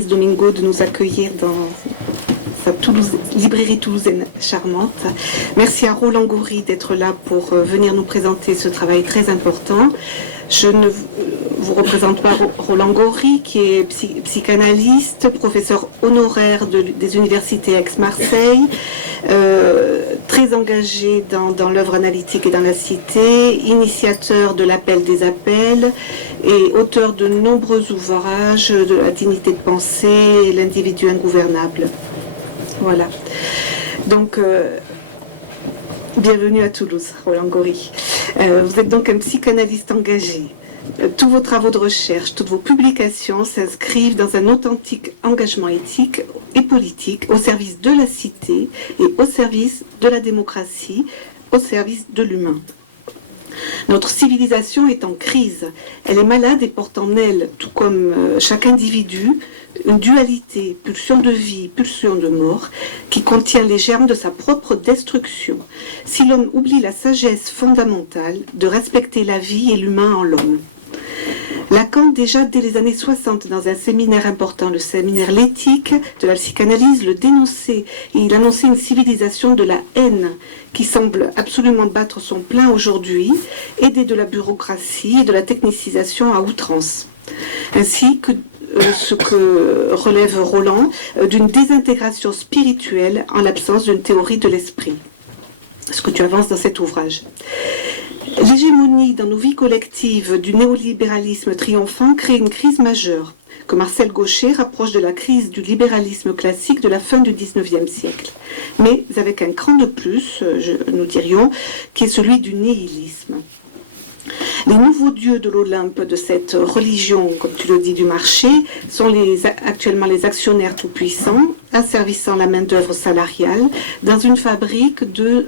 Domingo de nous accueillir dans sa librairie toulousaine charmante. Merci à Roland Goury d'être là pour venir nous présenter ce travail très important. Je ne vous représente pas Roland Goury, qui est psychanalyste, professeur honoraire des universités Aix-Marseille, très engagé dans l'œuvre analytique et dans la cité, initiateur de l'appel des appels et auteur de nombreux ouvrages de la dignité de pensée et l'individu ingouvernable. Voilà. Donc, bienvenue à Toulouse, Roland Goury. Vous êtes donc un psychanalyste engagé. Tous vos travaux de recherche, toutes vos publications s'inscrivent dans un authentique engagement éthique et politique au service de la cité et au service de la démocratie, au service de l'humain. Notre civilisation est en crise. Elle est malade et porte en elle, tout comme chaque individu, une dualité, pulsion de vie, pulsion de mort, qui contient les germes de sa propre destruction. Si l'homme oublie la sagesse fondamentale de respecter la vie et l'humain en l'homme. Lacan, déjà dès les années 60, dans un séminaire important, le séminaire L'éthique de la psychanalyse, le dénonçait et il annonçait une civilisation de la haine qui semble absolument battre son plein aujourd'hui, aidée de la bureaucratie et de la technicisation à outrance. Ainsi que ce que relève Roland d'une désintégration spirituelle en l'absence d'une théorie de l'esprit. Ce que tu avances dans cet ouvrage. L'hégémonie dans nos vies collectives du néolibéralisme triomphant crée une crise majeure, que Marcel Gauchet rapproche de la crise du libéralisme classique de la fin du XIXe siècle, mais avec un cran de plus, nous dirions, qui est celui du nihilisme. Les nouveaux dieux de l'Olympe de cette religion, comme tu le dis, du marché, sont actuellement les actionnaires tout-puissants, asservissant la main-d'œuvre salariale dans une fabrique de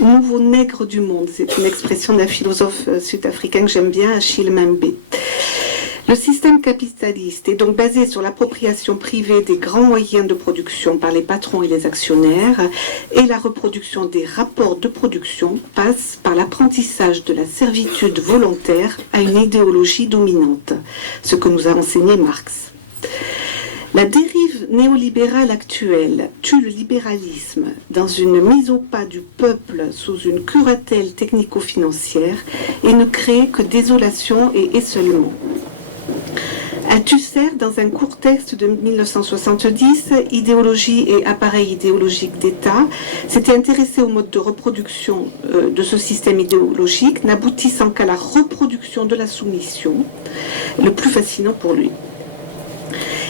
nouveaux nègres du monde. C'est une expression d'un philosophe sud-africain que j'aime bien, Achille Mbembe. Le système capitaliste est donc basé sur l'appropriation privée des grands moyens de production par les patrons et les actionnaires, et la reproduction des rapports de production passe par l'apprentissage de la servitude volontaire à une idéologie dominante, ce que nous a enseigné Marx. La dérive néolibérale actuelle tue le libéralisme dans une mise au pas du peuple sous une curatelle technico-financière et ne crée que désolation et essolement. Althusser, dans un court texte de 1970, Idéologie et appareil idéologique d'État, s'était intéressé au mode de reproduction de ce système idéologique, n'aboutissant qu'à la reproduction de la soumission, le plus fascinant pour lui.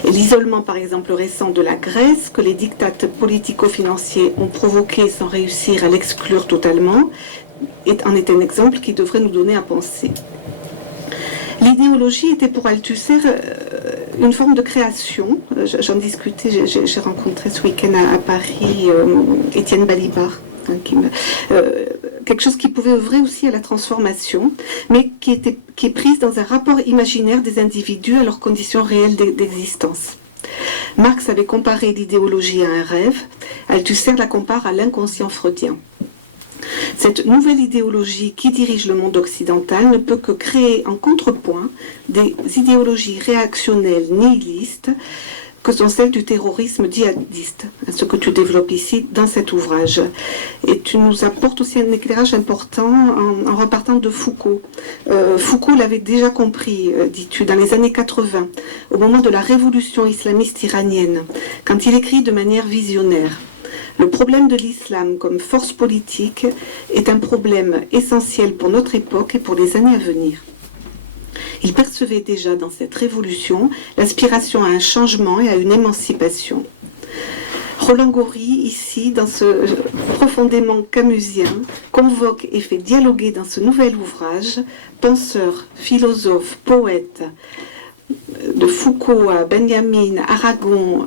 L'isolement, par exemple, récent de la Grèce, que les diktats politico-financiers ont provoqué sans réussir à l'exclure totalement, en est un exemple qui devrait nous donner à penser. L'idéologie était pour Althusser une forme de création. J'en discutais, j'ai rencontré ce week-end à Paris Étienne Balibar, quelque chose qui pouvait œuvrer aussi à la transformation, mais qui est prise dans un rapport imaginaire des individus à leurs conditions réelles d'existence. Marx avait comparé l'idéologie à un rêve, Althusser la compare à l'inconscient freudien. Cette nouvelle idéologie qui dirige le monde occidental ne peut que créer en contrepoint des idéologies réactionnelles nihilistes que sont celles du terrorisme djihadiste, ce que tu développes ici dans cet ouvrage. Et tu nous apportes aussi un éclairage important en repartant de Foucault. Foucault l'avait déjà compris, dis-tu, dans les années 80, au moment de la révolution islamiste iranienne, quand il écrit de manière visionnaire. Le problème de l'islam comme force politique est un problème essentiel pour notre époque et pour les années à venir. Il percevait déjà dans cette révolution l'aspiration à un changement et à une émancipation. Roland Goury, ici, dans ce profondément camusien, convoque et fait dialoguer dans ce nouvel ouvrage penseurs, philosophes, poètes, de Foucault à Benjamin, Aragon,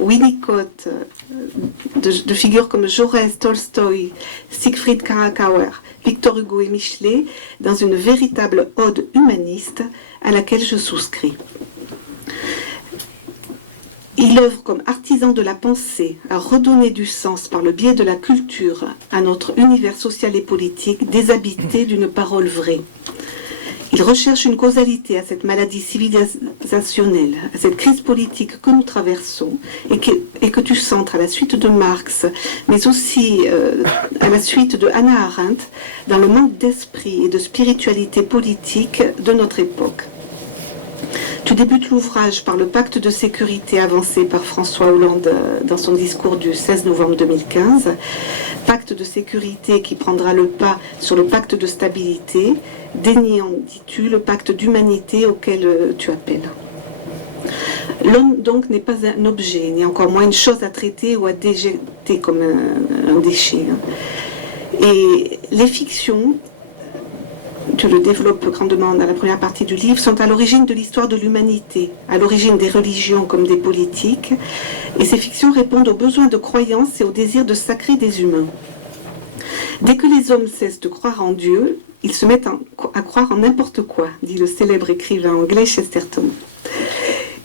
Winnicott, de figures comme Jaurès, Tolstoï, Siegfried Kracauer, Victor Hugo et Michelet, dans une véritable ode humaniste à laquelle je souscris. Il œuvre comme artisan de la pensée à redonner du sens par le biais de la culture à notre univers social et politique déshabité d'une parole vraie. Il recherche une causalité à cette maladie civilisationnelle, à cette crise politique que nous traversons et que tu centres à la suite de Marx, mais aussi à la suite de Hannah Arendt, dans le manque d'esprit et de spiritualité politique de notre époque. Tu débutes l'ouvrage par le pacte de sécurité avancé par François Hollande dans son discours du 16 novembre 2015, pacte de sécurité qui prendra le pas sur le pacte de stabilité, déniant, dis-tu, le pacte d'humanité auquel tu appelles. L'homme donc n'est pas un objet, ni encore moins une chose à traiter ou à déjeter comme un déchet. Et les fictions, tu le développes grandement dans la première partie du livre, sont à l'origine de l'histoire de l'humanité, à l'origine des religions comme des politiques, et ces fictions répondent aux besoins de croyance et au désir de sacré des humains. Dès que les hommes cessent de croire en Dieu, ils se mettent à croire en n'importe quoi, dit le célèbre écrivain anglais Chesterton.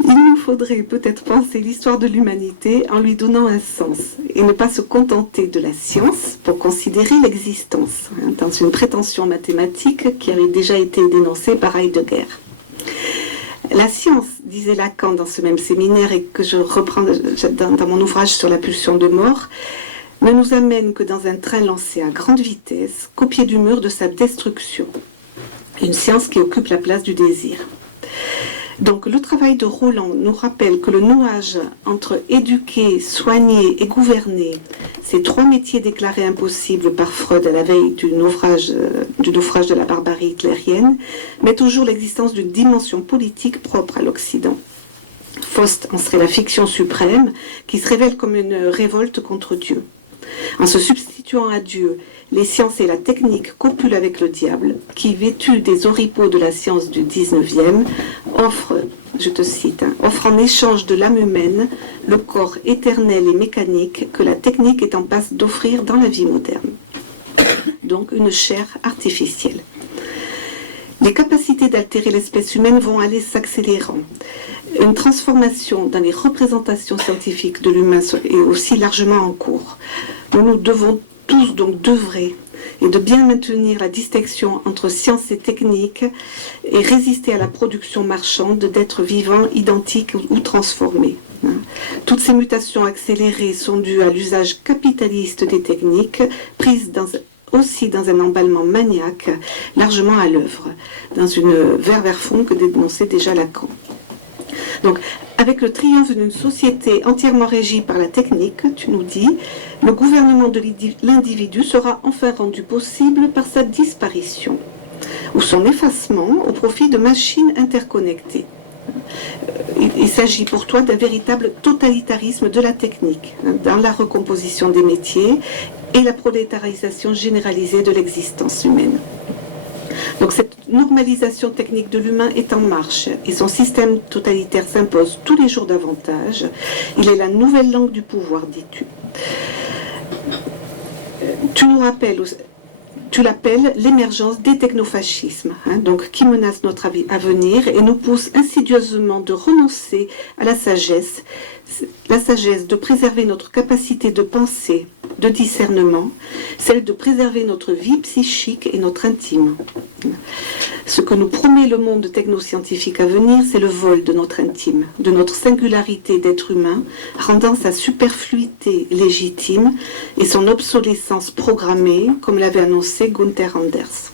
Il nous faudrait peut-être penser l'histoire de l'humanité en lui donnant un sens et ne pas se contenter de la science pour considérer l'existence, dans une prétention mathématique qui avait déjà été dénoncée par Heidegger. La science, disait Lacan dans ce même séminaire et que je reprends dans mon ouvrage sur la pulsion de mort, ne nous amène que dans un train lancé à grande vitesse, qu'au pied du mur de sa destruction. Une science qui occupe la place du désir. Donc le travail de Roland nous rappelle que le nouage entre éduquer, soigner et gouverner, ces trois métiers déclarés impossibles par Freud à la veille du naufrage de la barbarie hitlérienne, met toujours l'existence d'une dimension politique propre à l'Occident. Faust en serait la fiction suprême qui se révèle comme une révolte contre Dieu. En se substituant à Dieu, les sciences et la technique copulent avec le diable, qui, vêtu des oripeaux de la science du 19e, offre, je te cite, offre en échange de l'âme humaine le corps éternel et mécanique que la technique est en passe d'offrir dans la vie moderne. Donc une chair artificielle. Les capacités d'altérer l'espèce humaine vont aller s'accélérant. Une transformation dans les représentations scientifiques de l'humain est aussi largement en cours. Nous devons tous donc d'œuvrer et de bien maintenir la distinction entre science et technique et résister à la production marchande d'êtres vivants identiques ou transformés. Toutes ces mutations accélérées sont dues à l'usage capitaliste des techniques prises aussi dans un emballement maniaque largement à l'œuvre, dans une vers-vers-fond que dénonçait déjà Lacan. Donc, avec le triomphe d'une société entièrement régie par la technique, tu nous dis, le gouvernement de l'individu sera enfin rendu possible par sa disparition ou son effacement au profit de machines interconnectées. Il s'agit pour toi d'un véritable totalitarisme de la technique dans la recomposition des métiers et la prolétarisation généralisée de l'existence humaine. Donc cette normalisation technique de l'humain est en marche et son système totalitaire s'impose tous les jours davantage. Il est la nouvelle langue du pouvoir, dis-tu. Tu l'appelles l'émergence des technofascismes, donc qui menace notre avenir et nous pousse insidieusement de renoncer à la sagesse de préserver notre capacité de pensée, de discernement, celle de préserver notre vie psychique et notre intime. Ce que nous promet le monde technoscientifique à venir, c'est le vol de notre intime, de notre singularité d'être humain, rendant sa superfluité légitime et son obsolescence programmée, comme l'avait annoncé Gunther Anders.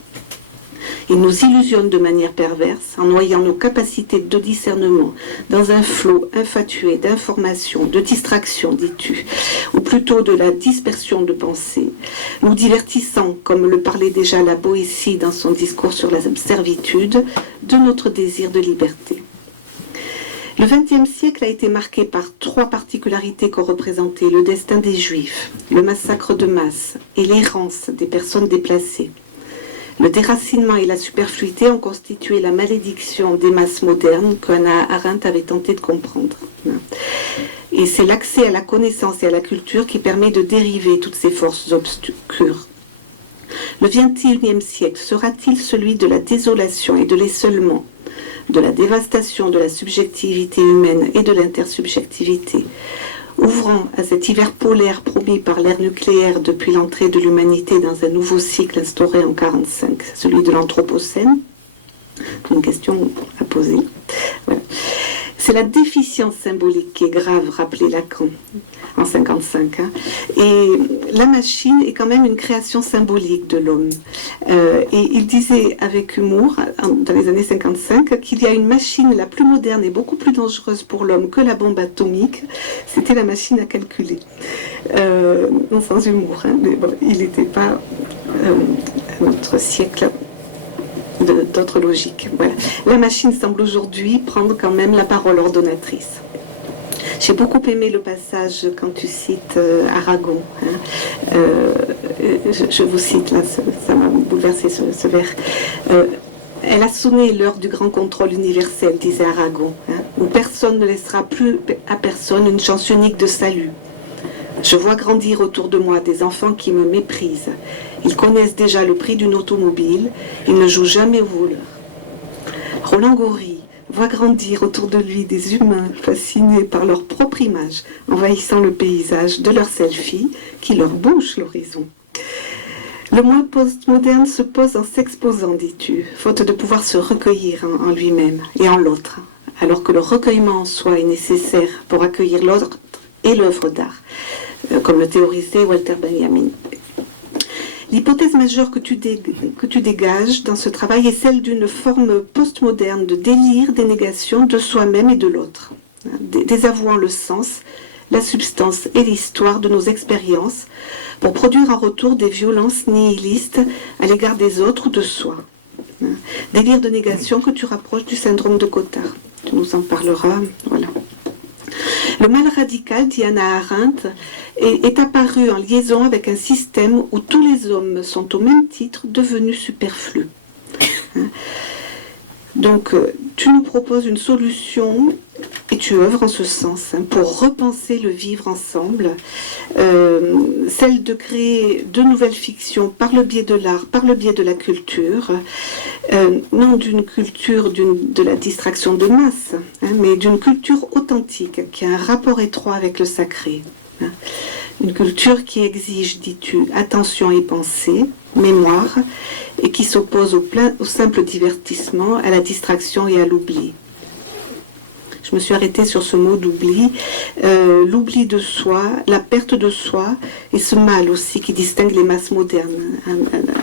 Il nous illusionne de manière perverse en noyant nos capacités de discernement dans un flot infatué d'informations, de distractions, dis-tu, ou plutôt de la dispersion de pensée, nous divertissant, comme le parlait déjà la Boétie dans son discours sur la servitude, de notre désir de liberté. Le XXe siècle a été marqué par trois particularités qu'ont représenté le destin des Juifs, le massacre de masse et l'errance des personnes déplacées. Le déracinement et la superfluité ont constitué la malédiction des masses modernes qu'Hannah Arendt avait tenté de comprendre. Et c'est l'accès à la connaissance et à la culture qui permet de dériver toutes ces forces obscures. Le XXIe siècle sera-t-il celui de la désolation et de l'esseulement, de la dévastation de la subjectivité humaine et de l'intersubjectivité, ouvrant à cet hiver polaire promis par l'ère nucléaire depuis l'entrée de l'humanité dans un nouveau cycle instauré en 1945, celui de l'Anthropocène? Une question à poser. Voilà. C'est la déficience symbolique qui est grave, rappelait Lacan en 1955. Et la machine est quand même une création symbolique de l'homme. Et il disait avec humour, dans les années 55, qu'il y a une machine la plus moderne et beaucoup plus dangereuse pour l'homme que la bombe atomique, c'était la machine à calculer. Non, sans humour, mais bon, il n'était pas à notre siècle d'autres logiques. Voilà. La machine semble aujourd'hui prendre quand même la parole ordonnatrice. J'ai beaucoup aimé le passage quand tu cites Aragon. Je vous cite, là, ça m'a bouleversé ce vers. Elle a sonné l'heure du grand contrôle universel, disait Aragon, où personne ne laissera plus à personne une chance unique de salut. Je vois grandir autour de moi des enfants qui me méprisent. Ils connaissent déjà le prix d'une automobile, ils ne jouent jamais au voleur. Roland Goury voit grandir autour de lui des humains fascinés par leur propre image, envahissant le paysage de leurs selfies qui leur bouchent l'horizon. Le moi postmoderne se pose en s'exposant, dis-tu, faute de pouvoir se recueillir en lui-même et en l'autre, alors que le recueillement en soi est nécessaire pour accueillir l'autre et l'œuvre d'art, comme le théorisait Walter Benjamin. L'hypothèse majeure que tu dégages dans ce travail est celle d'une forme postmoderne de délire, dénégation de soi-même et de l'autre, désavouant le sens, la substance et l'histoire de nos expériences pour produire en retour des violences nihilistes à l'égard des autres ou de soi. Délire de négation que tu rapproches du syndrome de Cotard. Tu nous en parleras, voilà. Le mal radical, dit Hannah Arendt, est apparu en liaison avec un système où tous les hommes sont au même titre devenus superflus. Donc, tu nous proposes une solution, et tu œuvres en ce sens, pour repenser le vivre ensemble, celle de créer de nouvelles fictions par le biais de l'art, par le biais de la culture, non d'une culture de la distraction de masse, mais d'une culture authentique, qui a un rapport étroit avec le sacré. Une culture qui exige, dis-tu, attention et pensée, mémoire, et qui s'oppose au simple divertissement, à la distraction et à l'oubli. Je me suis arrêtée sur ce mot d'oubli, l'oubli de soi, la perte de soi, et ce mal aussi qui distingue les masses modernes.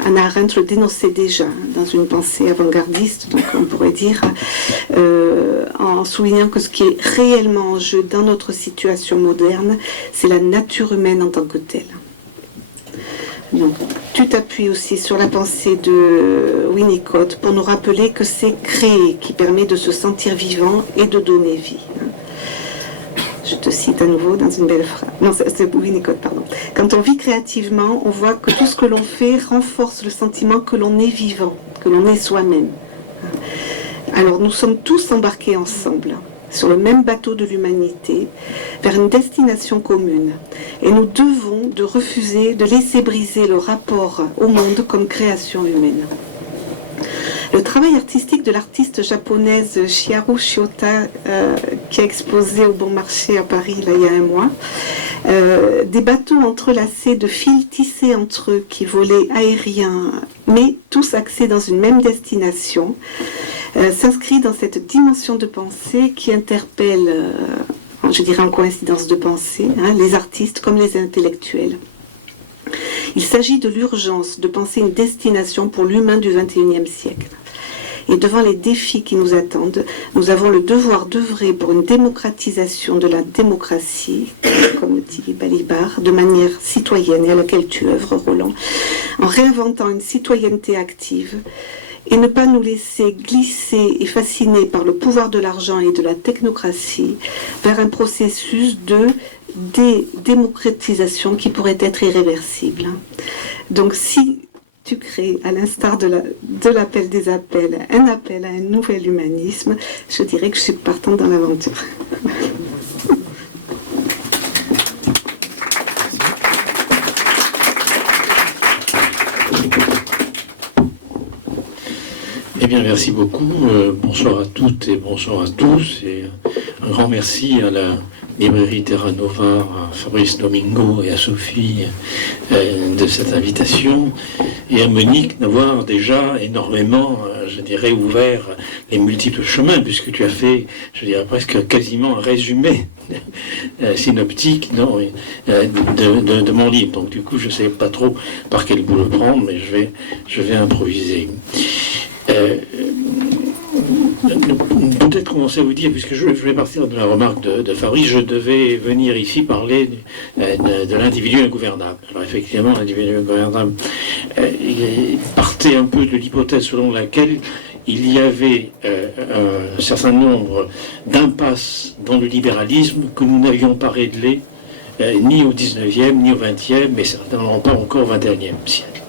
Hannah Arendt le dénonçait déjà dans une pensée avant-gardiste, donc on pourrait dire, en soulignant que ce qui est réellement en jeu dans notre situation moderne, c'est la nature humaine en tant que telle. Donc, tu t'appuies aussi sur la pensée de Winnicott pour nous rappeler que c'est créer qui permet de se sentir vivant et de donner vie. Je te cite à nouveau dans une belle phrase. Non, c'est Winnicott, pardon. Quand on vit créativement, on voit que tout ce que l'on fait renforce le sentiment que l'on est vivant, que l'on est soi-même. Alors, nous sommes tous embarqués ensemble sur le même bateau de l'humanité, vers une destination commune. Et nous devons de refuser de laisser briser le rapport au monde comme création humaine. Le travail artistique de l'artiste japonaise Chiharu Shiota, qui a exposé au Bon Marché à Paris là, il y a un mois, des bateaux entrelacés de fils tissés entre eux qui volaient aériens, mais tous axés dans une même destination, s'inscrit dans cette dimension de pensée qui interpelle, je dirais en coïncidence de pensée, les artistes comme les intellectuels. Il s'agit de l'urgence de penser une destination pour l'humain du XXIe siècle. Et devant les défis qui nous attendent, nous avons le devoir d'œuvrer pour une démocratisation de la démocratie, comme dit Balibar, de manière citoyenne, et à laquelle tu œuvres, Roland, en réinventant une citoyenneté active, et ne pas nous laisser glisser et fasciner par le pouvoir de l'argent et de la technocratie vers un processus de démocratisation qui pourrait être irréversible. Donc si tu crées, à l'instar de l'appel des appels, un appel à un nouvel humanisme, je dirais que je suis partante dans l'aventure. Eh bien, merci beaucoup. Bonsoir à toutes et bonsoir à tous. Et un grand merci à la librairie Terra Nova, à Fabrice Domingo et à Sophie de cette invitation, et à Monique d'avoir déjà énormément, je dirais, ouvert les multiples chemins, puisque tu as fait, je dirais presque quasiment un résumé synoptique de mon livre. Donc du coup, je ne sais pas trop par quel bout le prendre, mais je vais improviser. Peut-être commencer à vous dire, puisque je vais partir de la remarque de Fabrice, je devais venir ici parler de l'individu ingouvernable. Alors effectivement, l'individu ingouvernable partait un peu de l'hypothèse selon laquelle il y avait un certain nombre d'impasses dans le libéralisme que nous n'avions pas réglées ni au 19e, ni au 20e, mais certainement pas encore au 21e siècle.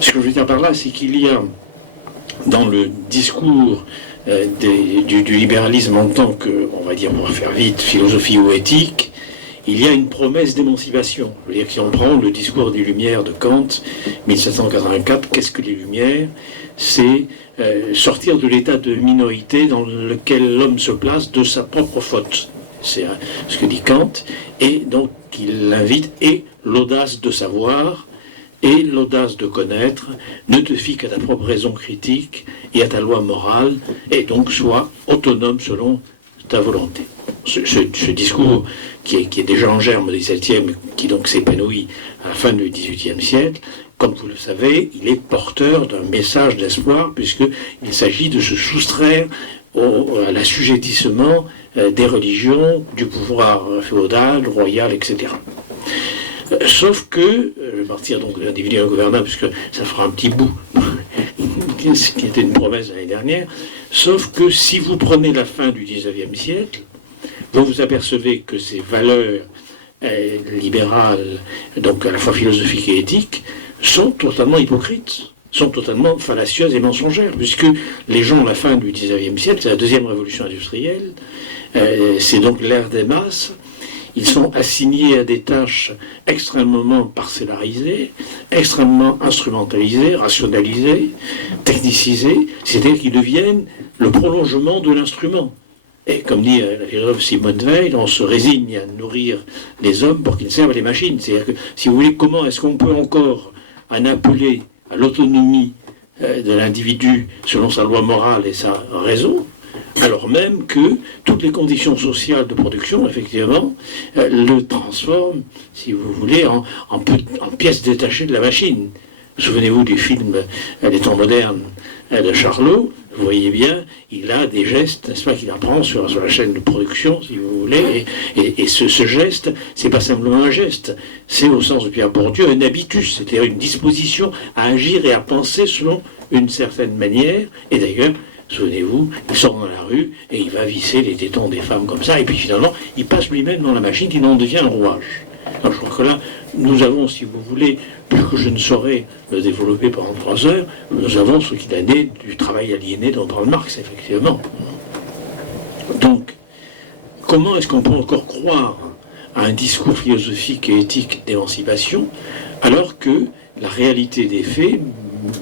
Ce que je veux dire par là, c'est qu'il y a dans le discours du libéralisme en tant que, on va dire, pour faire vite, philosophie ou éthique, il y a une promesse d'émancipation. Je veux dire que si on prend le discours des Lumières de Kant, 1784, qu'est-ce que les Lumières? C'est sortir de l'état de minorité dans lequel l'homme se place de sa propre faute. C'est ce que dit Kant. Et donc il l'invite, et l'audace de savoir, et l'audace de connaître, ne te fie qu'à ta propre raison critique et à ta loi morale, et donc sois autonome selon ta volonté. Ce discours qui est déjà en germe au XVIIe, qui donc s'épanouit à la fin du XVIIIe siècle, comme vous le savez, il est porteur d'un message d'espoir, puisqu'il s'agit de se soustraire à l'assujettissement des religions, du pouvoir féodal, royal, etc. Sauf que, je vais partir donc de l'individu ingouvernable, puisque ça fera un petit bout, ce qui était une promesse l'année dernière, sauf que si vous prenez la fin du XIXe siècle, vous vous apercevez que ces valeurs libérales, donc à la fois philosophiques et éthiques, sont totalement hypocrites, sont totalement fallacieuses et mensongères, puisque les gens, à la fin du XIXe siècle, c'est la deuxième révolution industrielle, c'est donc l'ère des masses. Ils sont assignés à des tâches extrêmement parcellarisées, extrêmement instrumentalisées, rationalisées, technicisées, c'est-à-dire qu'ils deviennent le prolongement de l'instrument. Et comme dit la philosophe Simone Weil, on se résigne à nourrir les hommes pour qu'ils servent les machines. C'est-à-dire que, si vous voulez, comment est-ce qu'on peut encore en appeler à l'autonomie de l'individu selon sa loi morale et sa raison, alors même que toutes les conditions sociales de production, effectivement, le transforment, si vous voulez, en pièces détachées de la machine. Souvenez-vous du film Les temps modernes de Charlot, vous voyez bien, il a des gestes, n'est-ce pas, qu'il apprend sur la chaîne de production, si vous voulez, et ce geste, c'est pas simplement un geste, c'est au sens de Pierre Bourdieu un habitus, c'est-à-dire une disposition à agir et à penser selon une certaine manière, et d'ailleurs, souvenez-vous, il sort dans la rue et il va visser les tétons des femmes comme ça, et puis finalement, il passe lui-même dans la machine, il en devient un rouage. Alors, je crois que là, nous avons, si vous voulez, plus que je ne saurais le développer pendant 3 heures, nous avons ce qu'il est né du travail aliéné dont parle Marx, effectivement. Donc, comment est-ce qu'on peut encore croire à un discours philosophique et éthique d'émancipation, alors que la réalité des faits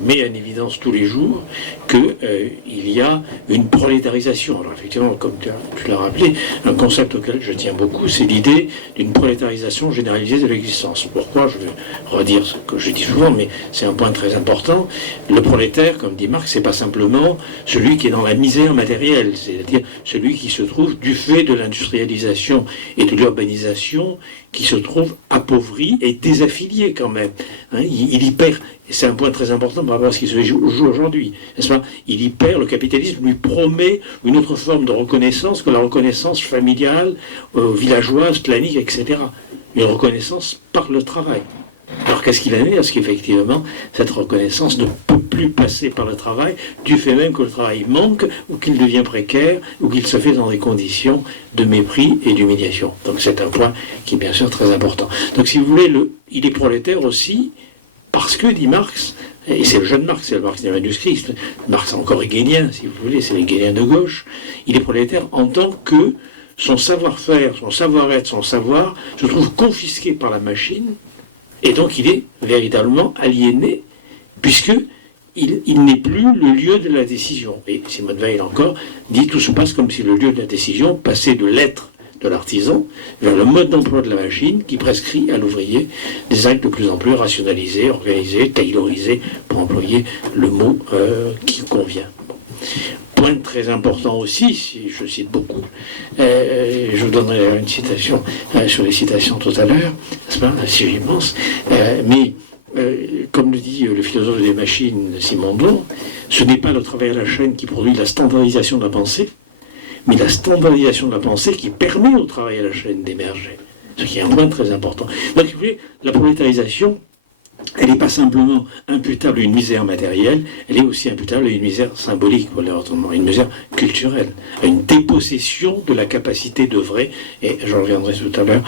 met en évidence tous les jours qu'il y a une prolétarisation. Alors effectivement, comme tu l'as rappelé, un concept auquel je tiens beaucoup, c'est l'idée d'une prolétarisation généralisée de l'existence. Pourquoi? Je vais redire ce que je dis souvent, mais c'est un point très important. Le prolétaire, comme dit Marx, c'est pas simplement celui qui est dans la misère matérielle, c'est-à-dire celui qui se trouve, du fait de l'industrialisation et de l'urbanisation, qui se trouve appauvri et désaffilié quand même. Hein, il y perd, et c'est un point très important par rapport à ce qui se joue aujourd'hui, n'est-ce pas? Il y perd, le capitalisme lui promet une autre forme de reconnaissance que la reconnaissance familiale, villageoise, clanique, etc. Une reconnaissance par le travail. Alors qu'est-ce qu'il en est? Parce qu'effectivement, cette reconnaissance ne peut plus passer par le travail, du fait même que le travail manque, ou qu'il devient précaire, ou qu'il se fait dans des conditions de mépris et d'humiliation. Donc c'est un point qui est bien sûr très important. Donc si vous voulez, il est prolétaire aussi, parce que, dit Marx, et c'est le jeune Marx, c'est le Marx des manuscrits, Marx encore hegelien, si vous voulez, c'est l'hegelien de gauche, il est prolétaire en tant que son savoir-faire, son savoir-être, son savoir se trouve confisqué par la machine, et donc il est véritablement aliéné, puisqu'il n'est plus le lieu de la décision. Et Simone Weil encore dit tout se passe comme si le lieu de la décision passait de l'être de l'artisan vers le mode d'emploi de la machine qui prescrit à l'ouvrier des actes de plus en plus rationalisés, organisés, taylorisés, pour employer le mot qui convient. Point très important aussi, si je cite beaucoup, je vous donnerai une citation sur les citations tout à l'heure, n'est-ce pas, si j'y pense, mais comme le dit le philosophe des machines Simon Blon, ce n'est pas le travail à la chaîne qui produit la standardisation de la pensée, mais la standardisation de la pensée qui permet au travail à la chaîne d'émerger. Ce qui est un point très important. Donc, vous voyez, la prolétarisation, elle n'est pas simplement imputable à une misère matérielle, elle est aussi imputable à une misère symbolique, à une misère culturelle, à une dépossession de la capacité d'œuvrer, et j'en reviendrai tout à l'heure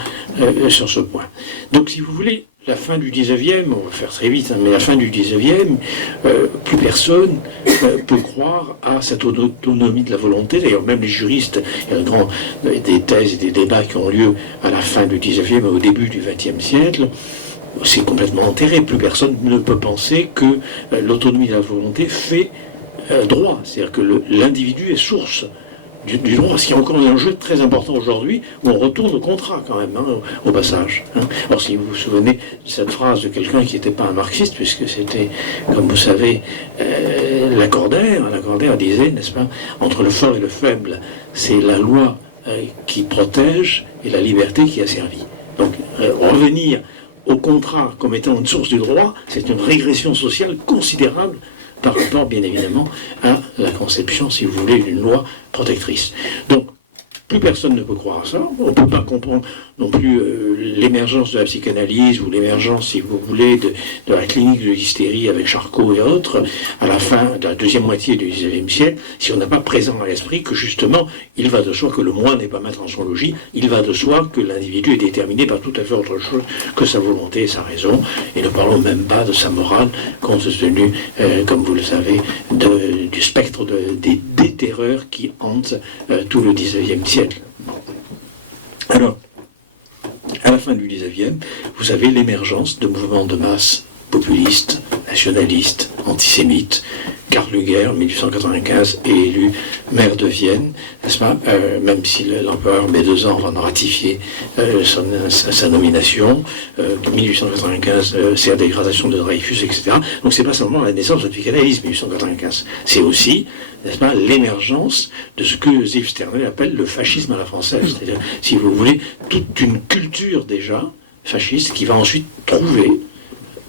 sur ce point. Donc, si vous voulez, la fin du 19e, on va faire très vite, hein, mais la fin du 19e, plus personne peut croire à cette autonomie de la volonté. D'ailleurs, même les juristes, il y a des thèses et des débats qui ont lieu à la fin du 19e et au début du 20e siècle. C'est complètement enterré. Plus personne ne peut penser que l'autonomie de la volonté fait droit. C'est-à-dire que l'individu est source du droit, ce qui est encore un enjeu très important aujourd'hui, où on retourne au contrat quand même, hein, au passage. Hein. Alors si vous vous souvenez de cette phrase de quelqu'un qui n'était pas un marxiste, puisque c'était, comme vous savez, Lacordaire disait, n'est-ce pas, entre le fort et le faible, c'est la loi qui protège et la liberté qui a servi. Donc revenir au contrat comme étant une source du droit, c'est une régression sociale considérable par rapport, bien évidemment, à la conception, si vous voulez, d'une loi protectrice. Donc, plus personne ne peut croire à ça. On ne peut pas comprendre non plus l'émergence de la psychanalyse ou l'émergence, si vous voulez, de la clinique de l'hystérie avec Charcot et autres, à la fin de la deuxième moitié du XIXe siècle, si on n'a pas présent à l'esprit que, justement, il va de soi que le moi n'est pas maître en son logis, il va de soi que l'individu est déterminé par tout à fait autre chose que sa volonté et sa raison, et ne parlons même pas de sa morale, compte tenu, comme vous le savez, du spectre des terreurs qui hantent tout le XIXe siècle. Alors, à la fin du XIXe, vous avez l'émergence de mouvements de masse populistes, nationalistes, antisémites. Karl Lueger, en 1895, est élu maire de Vienne, n'est-ce pas, même si l'empereur met 2 ans avant de ratifier sa nomination. 1895, c'est la dégradation de Dreyfus, etc. Donc c'est pas seulement la naissance du psychanalyse, 1895. C'est aussi, n'est-ce pas, l'émergence de ce que Zilf Sternel appelle le fascisme à la française. C'est-à-dire, si vous voulez, toute une culture déjà fasciste qui va ensuite trouver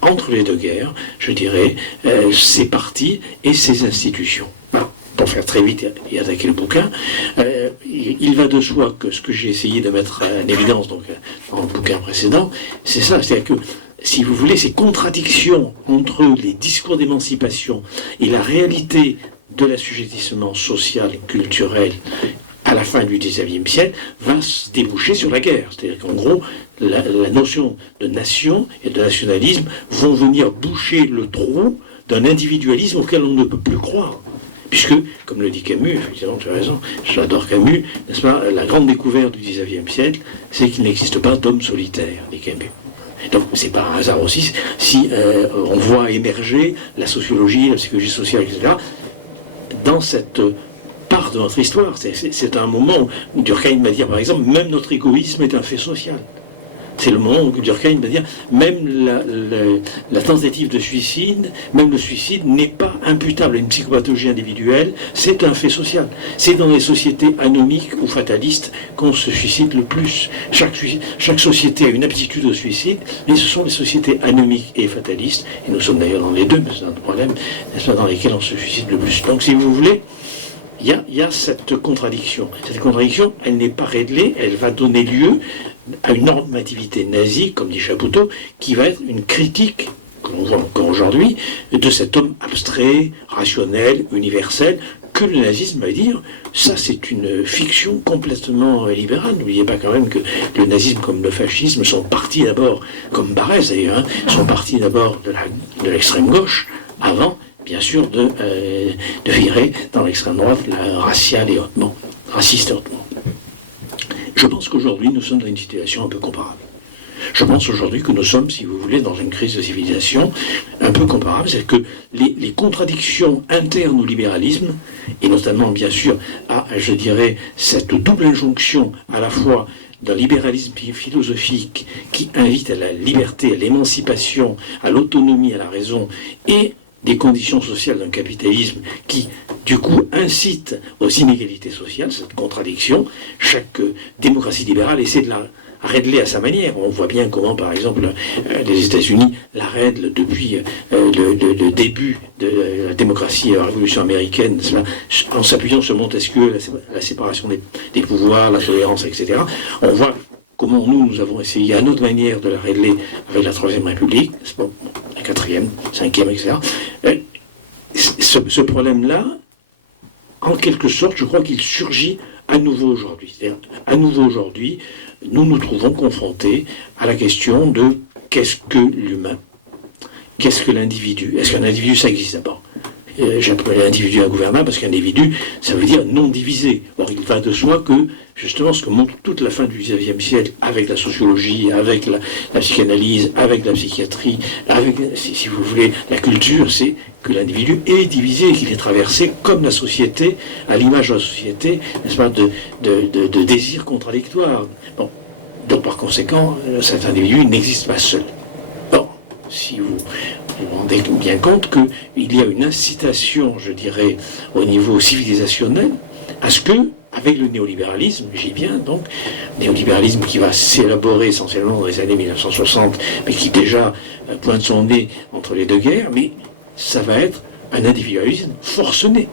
entre les deux guerres, je dirais, ses partis et ses institutions. Alors, pour faire très vite et attaquer le bouquin, il va de soi que ce que j'ai essayé de mettre en évidence donc, dans le bouquin précédent, c'est ça, c'est-à-dire que, si vous voulez, ces contradictions entre les discours d'émancipation et la réalité de l'assujettissement social et culturel à la fin du XIXe siècle, va se déboucher sur la guerre. C'est-à-dire qu'en gros, la notion de nation et de nationalisme vont venir boucher le trou d'un individualisme auquel on ne peut plus croire. Puisque, comme le dit Camus, effectivement, tu as raison, j'adore Camus, n'est-ce pas, la grande découverte du XIXe siècle, c'est qu'il n'existe pas d'homme solitaire, dit Camus. Donc, c'est pas un hasard aussi si on voit émerger la sociologie, la psychologie sociale, etc., dans cette part de notre histoire. C'est un moment où Durkheim va dire, par exemple, même notre égoïsme est un fait social. C'est le moment où Durkheim va dire, même la tentative de suicide, même le suicide n'est pas imputable à une psychopathologie individuelle, c'est un fait social. C'est dans les sociétés anomiques ou fatalistes qu'on se suicide le plus. Chaque société a une aptitude au suicide, mais ce sont les sociétés anomiques et fatalistes, et nous sommes d'ailleurs dans les deux, mais c'est un problème, n'est-ce pas, dans lesquels on se suicide le plus. Donc si vous voulez, il y a cette contradiction. Cette contradiction, elle n'est pas réglée, elle va donner lieu à une normativité nazie, comme dit Chapoutot, qui va être une critique, que l'on voit encore aujourd'hui, de cet homme abstrait, rationnel, universel, que le nazisme va dire, ça c'est une fiction complètement libérale. N'oubliez pas quand même que le nazisme comme le fascisme sont partis d'abord, comme Barès d'ailleurs, hein, sont partis d'abord de l'extrême gauche, avant bien sûr de virer dans l'extrême droite, raciale et hautement, raciste et hautement. Je pense qu'aujourd'hui, nous sommes dans une situation un peu comparable. Je pense aujourd'hui que nous sommes, si vous voulez, dans une crise de civilisation un peu comparable. C'est que les contradictions internes au libéralisme, et notamment, bien sûr, à, je dirais, cette double injonction à la fois d'un libéralisme philosophique qui invite à la liberté, à l'émancipation, à l'autonomie, à la raison, et des conditions sociales d'un capitalisme qui, du coup, incite aux inégalités sociales, cette contradiction, chaque démocratie libérale essaie de la régler à sa manière. On voit bien comment, par exemple, les États-Unis la règlent depuis le début de la démocratie et la révolution américaine, en s'appuyant sur Montesquieu, la séparation des pouvoirs, la tolérance, etc. On voit comment nous avons essayé à notre manière de la régler avec la Troisième République, la quatrième, cinquième, etc. Ce problème-là, en quelque sorte, je crois qu'il surgit à nouveau aujourd'hui. C'est-à-dire, à nouveau aujourd'hui, nous nous trouvons confrontés à la question de qu'est-ce que l'humain, qu'est-ce que l'individu. Est-ce qu'un individu, ça existe d'abord? J'appelle l'individu ingouvernable parce qu'individu, ça veut dire non divisé. Or, il va de soi que, justement, ce que montre toute la fin du XIXe siècle, avec la sociologie, avec la psychanalyse, avec la psychiatrie, avec, si vous voulez, la culture, c'est que l'individu est divisé, qu'il est traversé comme la société, à l'image de la société, n'est-ce pas, de désirs contradictoires. Bon. Donc, par conséquent, cet individu n'existe pas seul. Or, si vous vous rendez bien compte qu'il y a une incitation, je dirais, au niveau civilisationnel, à ce que, avec le néolibéralisme, j'y viens donc, néolibéralisme qui va s'élaborer essentiellement dans les années 1960, mais qui déjà pointe son nez entre les deux guerres, mais ça va être un individualisme forcené.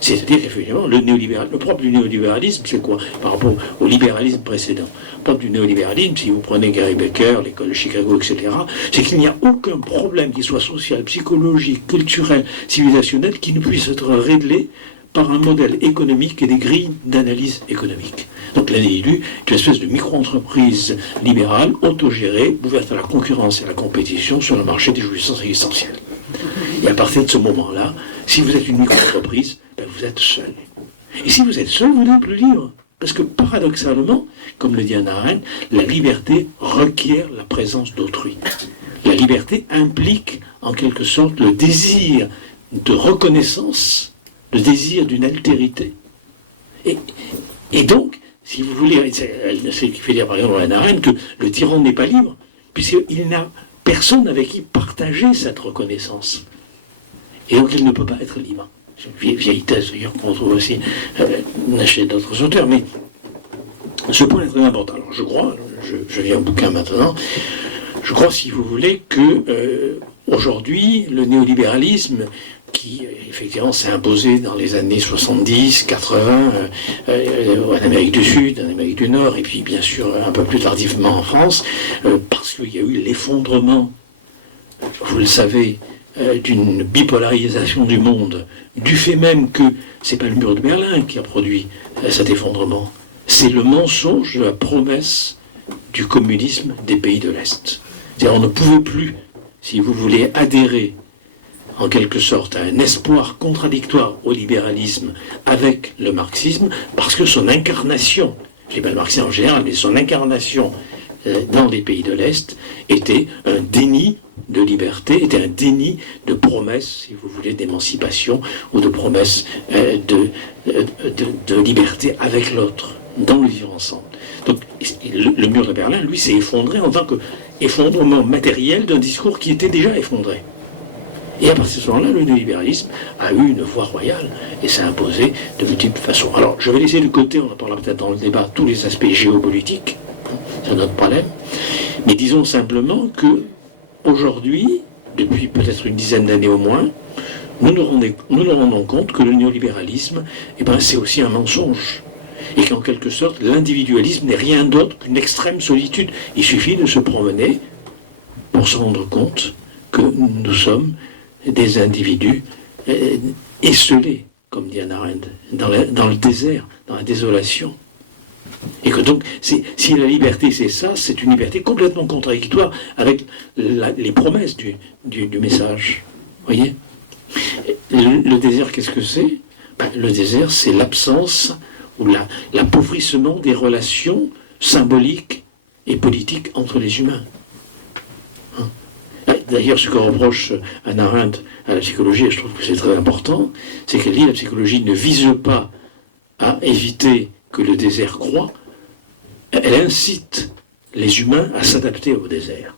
C'est-à-dire qu'effectivement, le propre du néolibéralisme, c'est quoi par rapport au libéralisme précédent? Le propre du néolibéralisme, si vous prenez Gary Becker, l'école de Chicago, etc., c'est qu'il n'y a aucun problème qui soit social, psychologique, culturel, civilisationnel, qui ne puisse être réglé par un modèle économique et des grilles d'analyse économique. Donc l'individu est une espèce de micro-entreprise libérale, autogérée, ouverte à la concurrence et à la compétition sur le marché des jouissances essentielles. Et à partir de ce moment-là, si vous êtes une micro-entreprise, ben vous êtes seul. Et si vous êtes seul, vous n'êtes plus libre. Parce que paradoxalement, comme le dit Hannah Arendt, la liberté requiert la présence d'autrui. La liberté implique en quelque sorte le désir de reconnaissance, le désir d'une altérité. Et donc, si vous voulez, c'est ce qui fait dire par exemple à Hannah Arendt que le tyran n'est pas libre, puisqu'il n'a personne avec qui partager cette reconnaissance. Et donc il ne peut pas être libre. C'est une vieille thèse d'ailleurs qu'on trouve aussi chez d'autres auteurs, mais ce point est très important. Alors je crois, je viens au bouquin maintenant, je crois, si vous voulez, que aujourd'hui, le néolibéralisme, qui effectivement s'est imposé dans les années 70, 80, en Amérique du Sud, en Amérique du Nord, et puis bien sûr un peu plus tardivement en France, parce qu'il y a eu l'effondrement, vous le savez, d'une bipolarisation du monde, du fait même que c'est pas le mur de Berlin qui a produit cet effondrement, c'est le mensonge de la promesse du communisme des pays de l'Est. C'est-à-dire on ne pouvait plus, si vous voulez, adhérer en quelque sorte à un espoir contradictoire au libéralisme avec le marxisme, parce que son incarnation, je ne dis pas le marxisme en général, mais son incarnation dans les pays de l'Est était un déni de liberté, était un déni de promesses, si vous voulez, d'émancipation ou de promesses de liberté avec l'autre, dans le vivre ensemble. Donc le mur de Berlin, lui, s'est effondré en tant qu'effondrement matériel d'un discours qui était déjà effondré. Et à partir de ce moment-là, le néolibéralisme a eu une voie royale et s'est imposé de multiples façons. Alors, je vais laisser de côté, on en parlera peut-être dans le débat, tous les aspects géopolitiques, c'est notre problème, mais disons simplement que aujourd'hui, depuis peut-être une dizaine d'années au moins, nous nous rendons compte que le néolibéralisme, c'est aussi un mensonge. Et qu'en quelque sorte, l'individualisme n'est rien d'autre qu'une extrême solitude. Il suffit de se promener pour se rendre compte que nous sommes des individus esselés, comme dit Hannah Arendt, dans le désert, dans la désolation. Et que donc, si la liberté c'est ça, c'est une liberté complètement contradictoire avec les promesses du message. Vous voyez ? Le désert, qu'est-ce que c'est ? Le désert, c'est l'absence ou l'appauvrissement des relations symboliques et politiques entre les humains. D'ailleurs, ce que reproche Hannah Arendt à la psychologie, et je trouve que c'est très important, c'est qu'elle dit que la psychologie ne vise pas à éviter que le désert croît, elle incite les humains à s'adapter au désert.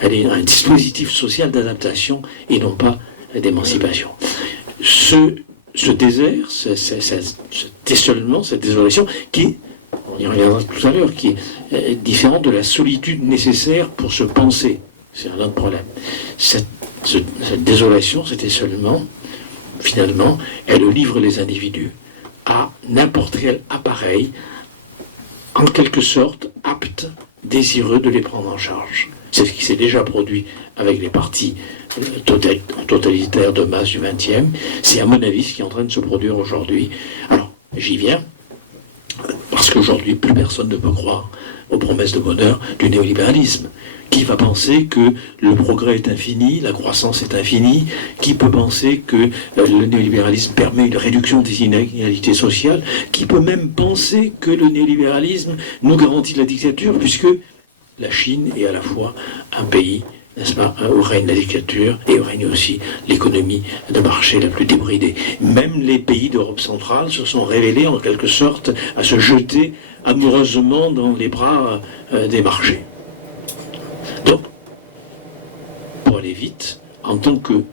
Elle est un dispositif social d'adaptation et non pas d'émancipation. Ce désert, cet isolement, cette désolation, qui, on y reviendra tout à l'heure, qui est différent de la solitude nécessaire pour se penser. C'est un autre problème. Cette désolation, cet isolement, finalement, elle livre les individus à n'importe quel appareil, en quelque sorte apte, désireux de les prendre en charge. C'est ce qui s'est déjà produit avec les partis totalitaires de masse du XXe. C'est à mon avis ce qui est en train de se produire aujourd'hui. Alors, j'y viens, parce qu'aujourd'hui, plus personne ne peut croire aux promesses de bonheur du néolibéralisme. Qui va penser que le progrès est infini, la croissance est infinie? Qui peut penser que le néolibéralisme permet une réduction des inégalités sociales? Qui peut même penser que le néolibéralisme nous garantit la dictature, puisque la Chine est à la fois un pays, n'est-ce pas, où règne la dictature et où règne aussi l'économie de marché la plus débridée. Même les pays d'Europe centrale se sont révélés en quelque sorte à se jeter amoureusement dans les bras des marchés. Donc, pour aller vite, en tant que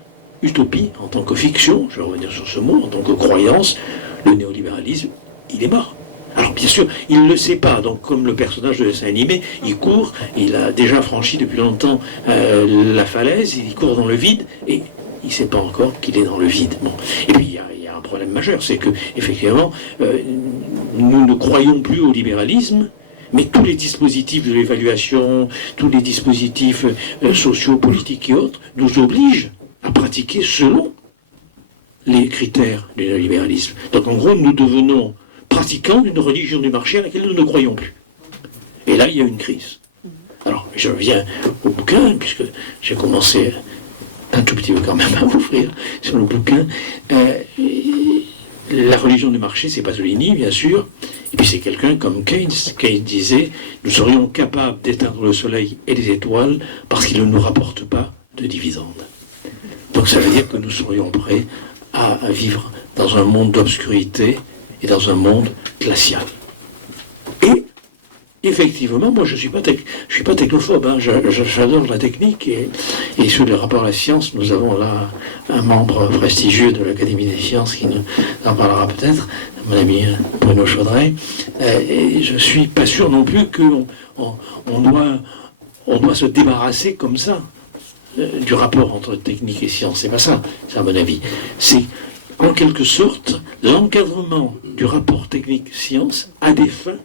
utopie, en tant que fiction, je vais revenir sur ce mot, en tant que croyance, le néolibéralisme, il est mort. Alors bien sûr, il ne le sait pas, donc comme le personnage de dessin animé, il court, il a déjà franchi depuis longtemps la falaise, il court dans le vide, et il ne sait pas encore qu'il est dans le vide. Bon. Et puis il y a un problème majeur, c'est que effectivement, nous ne croyons plus au libéralisme, mais tous les dispositifs de l'évaluation, tous les dispositifs sociaux, politiques et autres, nous obligent à pratiquer selon les critères du néolibéralisme. Donc en gros, nous devenons pratiquants d'une religion du marché à laquelle nous ne croyons plus. Et là, il y a une crise. Alors, je reviens au bouquin, puisque j'ai commencé un tout petit peu quand même à m'ouvrir sur le bouquin. La religion du marché, c'est Pasolini, bien sûr, et puis c'est quelqu'un comme Keynes. Keynes disait, nous serions capables d'éteindre le soleil et les étoiles parce qu'ils ne nous rapportent pas de dividendes. Donc ça veut dire que nous serions prêts à vivre dans un monde d'obscurité et dans un monde glacial. Et effectivement, moi je suis pas technophobe, hein, j'adore la technique et sur les rapports à la science, nous avons là un membre prestigieux de l'Académie des sciences qui nous en parlera peut-être, mon ami Bruno Chaudray, et je suis pas sûr non plus qu'on doit se débarrasser comme ça du rapport entre technique et science. C'est pas ça, c'est à mon avis. C'est en quelque sorte l'encadrement du rapport technique-science à des fins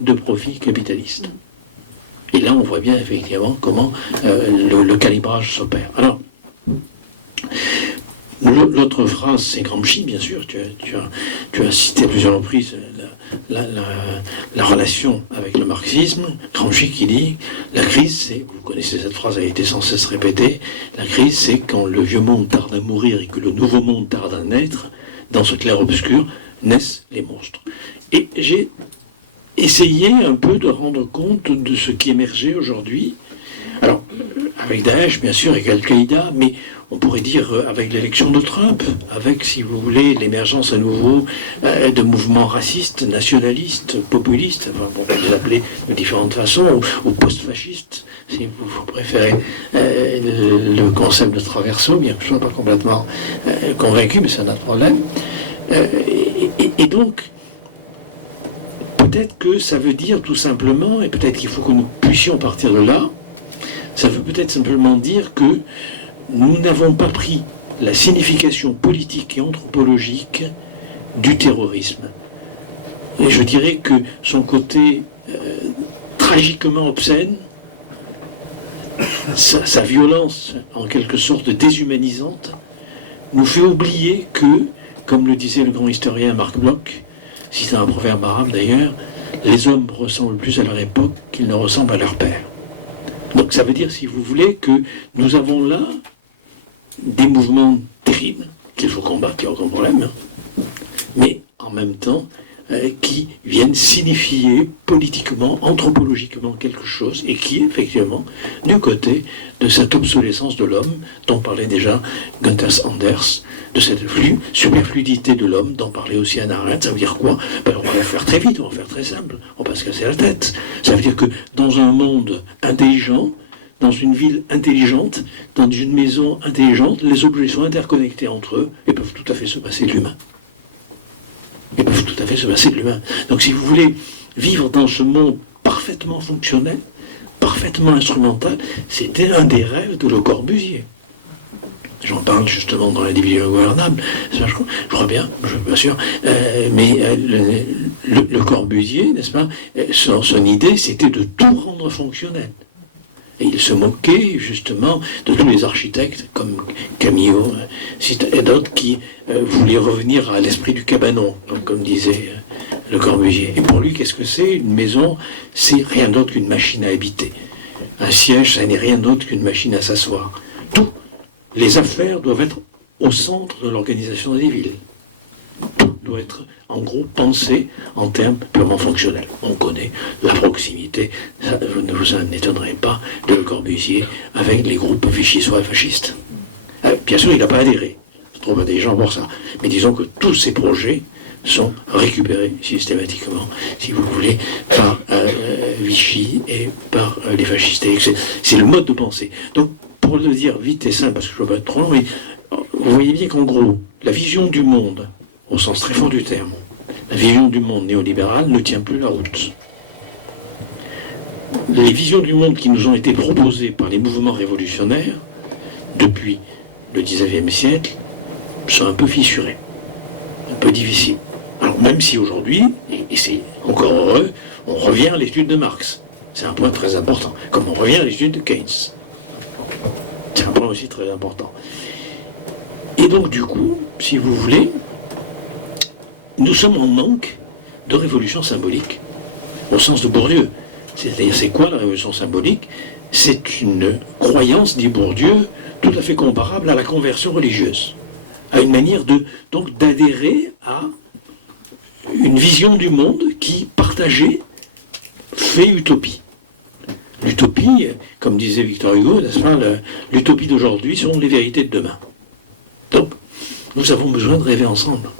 de profit capitaliste. Et là, on voit bien effectivement comment le calibrage s'opère. Alors, l'autre phrase, c'est Gramsci, bien sûr. Tu as cité à plusieurs reprises la relation avec le marxisme. Gramsci qui dit, la crise, c'est, vous connaissez cette phrase, elle a été sans cesse répétée, la crise, c'est quand le vieux monde tarde à mourir et que le nouveau monde tarde à naître, dans ce clair-obscur, naissent les monstres. Et j'ai essayé un peu de rendre compte de ce qui émergeait aujourd'hui. Alors, avec Daesh, bien sûr, et Al-Qaïda, mais on pourrait dire avec l'élection de Trump, avec, si vous voulez, l'émergence à nouveau de mouvements racistes, nationalistes, populistes, enfin, on peut les appeler de différentes façons, ou post-fascistes, si vous préférez le concept de traverso, bien que je ne sois pas complètement convaincu, mais c'est un autre problème. Et donc, peut-être que ça veut dire tout simplement, et peut-être qu'il faut que nous puissions partir de là, ça veut peut-être simplement dire que nous n'avons pas pris la signification politique et anthropologique du terrorisme. Et je dirais que son côté tragiquement obscène, sa violence en quelque sorte déshumanisante, nous fait oublier que, comme le disait le grand historien Marc Bloch, citant un proverbe arabe d'ailleurs, les hommes ressemblent plus à leur époque qu'ils ne ressemblent à leur père. Donc ça veut dire, si vous voulez, que nous avons là des mouvements terribles qu'il faut combattre, il n'y a aucun problème, mais en même temps qui viennent signifier politiquement, anthropologiquement quelque chose, et qui, effectivement, du côté de cette obsolescence de l'homme, dont parlait déjà Gunther Anders, de cette superfluidité de l'homme, dont parlait aussi Hannah Arendt, ça veut dire quoi? Ben, on va le faire très vite, on va faire très simple, on va pas se casser la tête. Ça veut dire que dans un monde intelligent, dans une ville intelligente, dans une maison intelligente, les objets sont interconnectés entre eux et peuvent tout à fait se passer de l'humain. Ils peuvent tout à fait se passer de l'humain. Donc si vous voulez vivre dans ce monde parfaitement fonctionnel, parfaitement instrumental, c'était un des rêves de Le Corbusier. J'en parle justement dans l'individu ingouvernable, je crois bien, je suis pas sûr, mais le Corbusier, n'est-ce pas, son idée c'était de tout rendre fonctionnel. Et il se moquait justement de tous les architectes comme Camillo et d'autres qui voulaient revenir à l'esprit du cabanon, comme disait Le Corbusier. Et pour lui, qu'est-ce que c'est? Une maison, c'est rien d'autre qu'une machine à habiter. Un siège, ça n'est rien d'autre qu'une machine à s'asseoir. Tout. Les affaires doivent être au centre de l'organisation des villes. Tout doit être, en gros, pensé en termes purement fonctionnels. On connaît la proximité, ça, vous ne vous en étonnerez pas, de Le Corbusier avec les groupes vichysois et fascistes. Bien sûr, il n'a pas adhéré. Je trouve des gens pour ça. Mais disons que tous ces projets sont récupérés systématiquement, si vous voulez, par Vichy et par les fascistes. C'est le mode de pensée. Donc, pour le dire vite et simple, parce que je ne veux pas être trop long, mais vous voyez bien qu'en gros, la vision du monde, au sens très fort du terme, la vision du monde néolibéral ne tient plus la route. Les visions du monde qui nous ont été proposées par les mouvements révolutionnaires depuis le XIXe siècle sont un peu fissurées, un peu difficiles. Alors même si aujourd'hui, et c'est encore heureux, on revient à l'étude de Marx. C'est un point très important, comme on revient à l'étude de Keynes. C'est un point aussi très important. Et donc du coup, si vous voulez, nous sommes en manque de révolution symbolique, au sens de Bourdieu. C'est-à-dire, c'est quoi la révolution symbolique? C'est une croyance, dit Bourdieu, tout à fait comparable à la conversion religieuse, à une manière donc d'adhérer à une vision du monde qui, partagée, fait utopie. L'utopie, comme disait Victor Hugo, n'est-ce pas, l'utopie d'aujourd'hui sont les vérités de demain. Donc, nous avons besoin de rêver ensemble.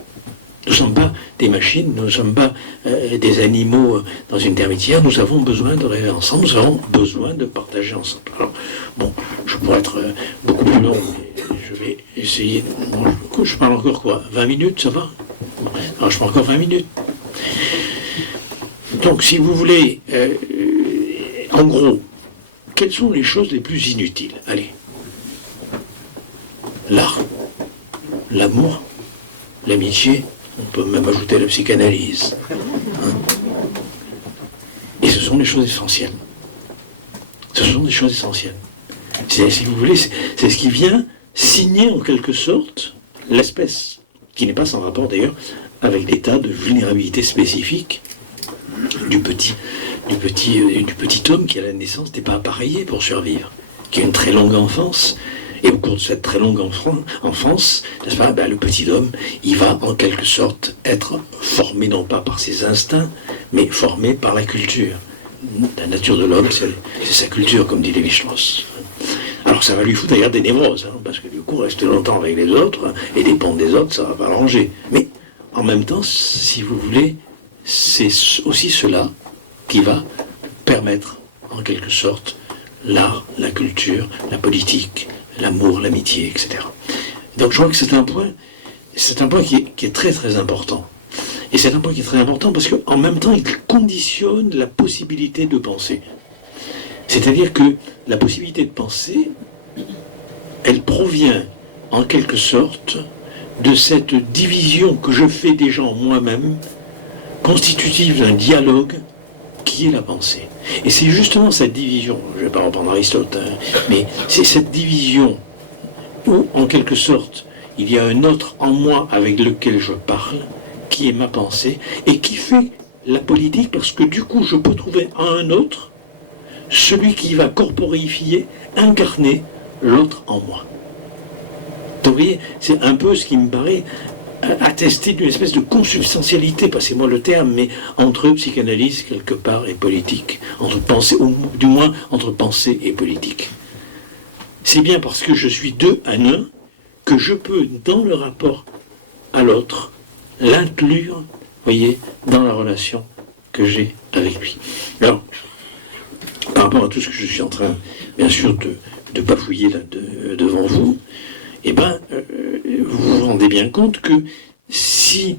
Nous ne sommes pas des machines, nous ne sommes pas des animaux dans une termitière, nous avons besoin de rêver ensemble, nous avons besoin de partager ensemble. Alors, bon, je pourrais être beaucoup plus long, mais je vais essayer. Bon, je parle encore quoi? 20 minutes, ça va? Bon, alors je parle encore 20 minutes. Donc, si vous voulez, en gros, quelles sont les choses les plus inutiles? Allez. L'art, l'amour, l'amitié, on peut même ajouter la psychanalyse. Hein. Et ce sont des choses essentielles. Ce sont des choses essentielles. Si vous voulez, c'est ce qui vient signer en quelque sorte l'espèce, qui n'est pas sans rapport d'ailleurs avec l'état de vulnérabilité spécifique du petit homme qui à la naissance n'est pas appareillé pour survivre, qui a une très longue enfance. Et au cours de cette très longue enfance, n'est-ce pas, le petit homme, il va en quelque sorte être formé non pas par ses instincts, mais formé par la culture. La nature de l'homme, c'est sa culture, comme dit Lévi-Strauss. Alors ça va lui foutre d'ailleurs des névroses, hein, parce que du coup, rester longtemps avec les autres et dépendre des autres, ça va pas l'arranger. Mais en même temps, si vous voulez, c'est aussi cela qui va permettre, en quelque sorte, l'art, la culture, la politique, l'amour, l'amitié, etc. Donc je crois que c'est un point qui est très très important. Et c'est un point qui est très important parce qu'en même temps, il conditionne la possibilité de penser. C'est-à-dire que la possibilité de penser, elle provient en quelque sorte de cette division que je fais déjà en moi-même, constitutive d'un dialogue qui est la pensée. Et c'est justement cette division, je ne vais pas reprendre Aristote, hein, mais c'est cette division où, en quelque sorte, il y a un autre en moi avec lequel je parle, qui est ma pensée, et qui fait la politique, parce que du coup, je peux trouver en un autre celui qui va corporifier, incarner l'autre en moi. Donc vous voyez, c'est un peu ce qui me paraît attester d'une espèce de consubstantialité, passez-moi le terme, mais entre psychanalyse quelque part et politique, entre pensée, ou du moins entre pensée et politique. C'est bien parce que je suis deux à un que je peux, dans le rapport à l'autre, l'inclure, voyez, dans la relation que j'ai avec lui. Alors, par rapport à tout ce que je suis en train, bien sûr, de bafouiller là, devant vous, eh bien, vous vous rendez bien compte que si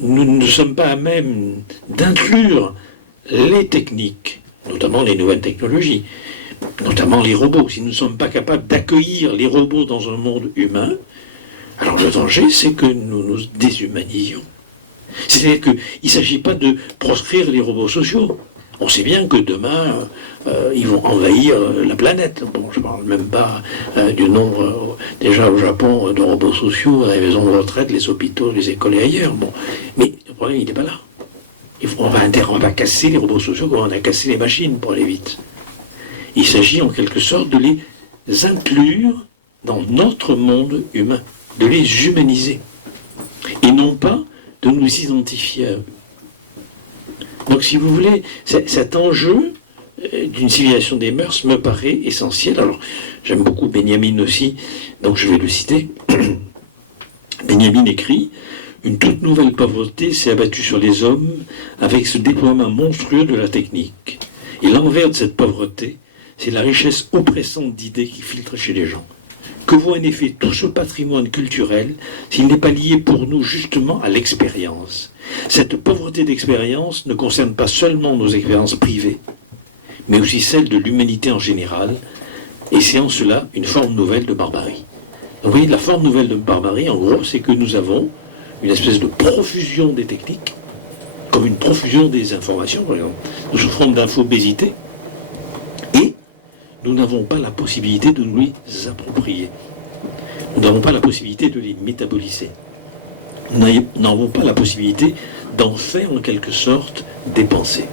nous ne sommes pas à même d'inclure les techniques, notamment les nouvelles technologies, notamment les robots, si nous ne sommes pas capables d'accueillir les robots dans un monde humain, alors le danger, c'est que nous nous déshumanisions. C'est-à-dire qu'il ne s'agit pas de proscrire les robots sociaux. On sait bien que demain, ils vont envahir la planète. Bon, je ne parle même pas du nombre, déjà au Japon, de robots sociaux, dans les maisons de retraite, les hôpitaux, les écoles et ailleurs. Bon. Mais le problème, il n'est pas là. On va casser les robots sociaux comme on a cassé les machines, pour aller vite. Il s'agit en quelque sorte de les inclure dans notre monde humain, de les humaniser. Et non pas de nous identifier à eux. Donc, si vous voulez, cet enjeu d'une civilisation des mœurs me paraît essentiel. Alors, j'aime beaucoup Benjamin aussi, donc je vais le citer. Benjamin écrit « Une toute nouvelle pauvreté s'est abattue sur les hommes avec ce déploiement monstrueux de la technique. Et l'envers de cette pauvreté, c'est la richesse oppressante d'idées qui filtre chez les gens. Que vaut en effet tout ce patrimoine culturel s'il n'est pas lié pour nous justement à l'expérience ? Cette pauvreté d'expérience ne concerne pas seulement nos expériences privées, mais aussi celles de l'humanité en général, et c'est en cela une forme nouvelle de barbarie. Donc vous voyez, la forme nouvelle de barbarie, en gros, c'est que nous avons une espèce de profusion des techniques, comme une profusion des informations, par exemple. Nous souffrons d'infobésité, et nous n'avons pas la possibilité de nous les approprier. Nous n'avons pas la possibilité de les métaboliser. Nous n'avons pas la possibilité d'en faire en quelque sorte des pensées.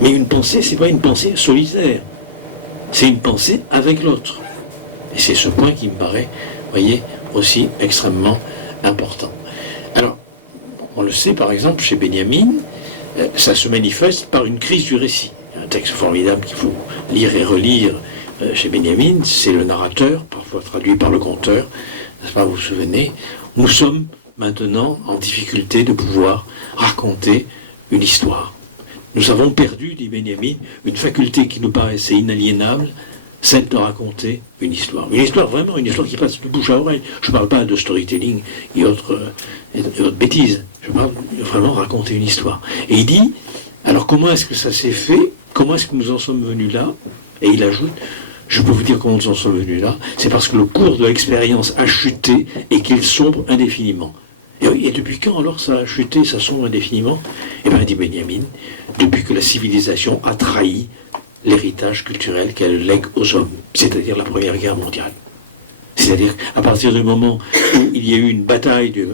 Mais une pensée, ce n'est pas une pensée solitaire. C'est une pensée avec l'autre. Et c'est ce point qui me paraît, voyez, aussi extrêmement important. Alors, on le sait par exemple chez Benjamin, ça se manifeste par une crise du récit. Un texte formidable qu'il faut lire et relire chez Benjamin, c'est le narrateur, parfois traduit par le conteur, n'est-ce pas, vous vous souvenez, nous sommes maintenant en difficulté de pouvoir raconter une histoire. Nous avons perdu, dit Benjamin, une faculté qui nous paraissait inaliénable, celle de raconter une histoire. Une histoire, vraiment, une histoire qui passe de bouche à oreille. Je ne parle pas de storytelling et autres bêtises. Je parle vraiment de raconter une histoire. Et il dit, alors comment est-ce que ça s'est fait ? Comment est-ce que nous en sommes venus là ? Et il ajoute, je peux vous dire comment nous en sommes venus là, c'est parce que le cours de l'expérience a chuté et qu'il sombre indéfiniment. Et depuis quand alors ça a chuté, ça sombre indéfiniment ? Eh bien, dit Benjamin, depuis que la civilisation a trahi l'héritage culturel qu'elle lègue aux hommes, c'est-à-dire la Première Guerre mondiale. C'est-à-dire qu'à partir du moment où il y a eu une bataille du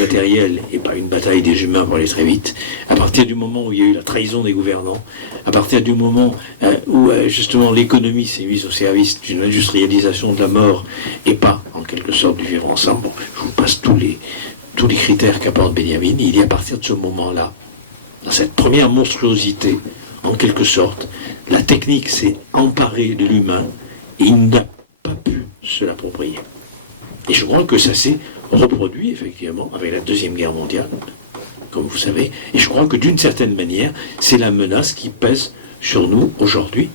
matériel et pas une bataille des humains pour aller très vite, à partir du moment où il y a eu la trahison des gouvernants, à partir du moment où justement l'économie s'est mise au service d'une industrialisation de la mort et pas en quelque sorte du vivre ensemble, bon, je vous passe tous les critères qu'apporte Benjamin, il y a à partir de ce moment-là, dans cette première monstruosité, en quelque sorte, la technique s'est emparée de l'humain et il n'a pas pu se l'approprier. Et je crois que ça s'est reproduit effectivement avec la Deuxième Guerre mondiale, comme vous savez, et je crois que d'une certaine manière, c'est la menace qui pèse sur nous aujourd'hui,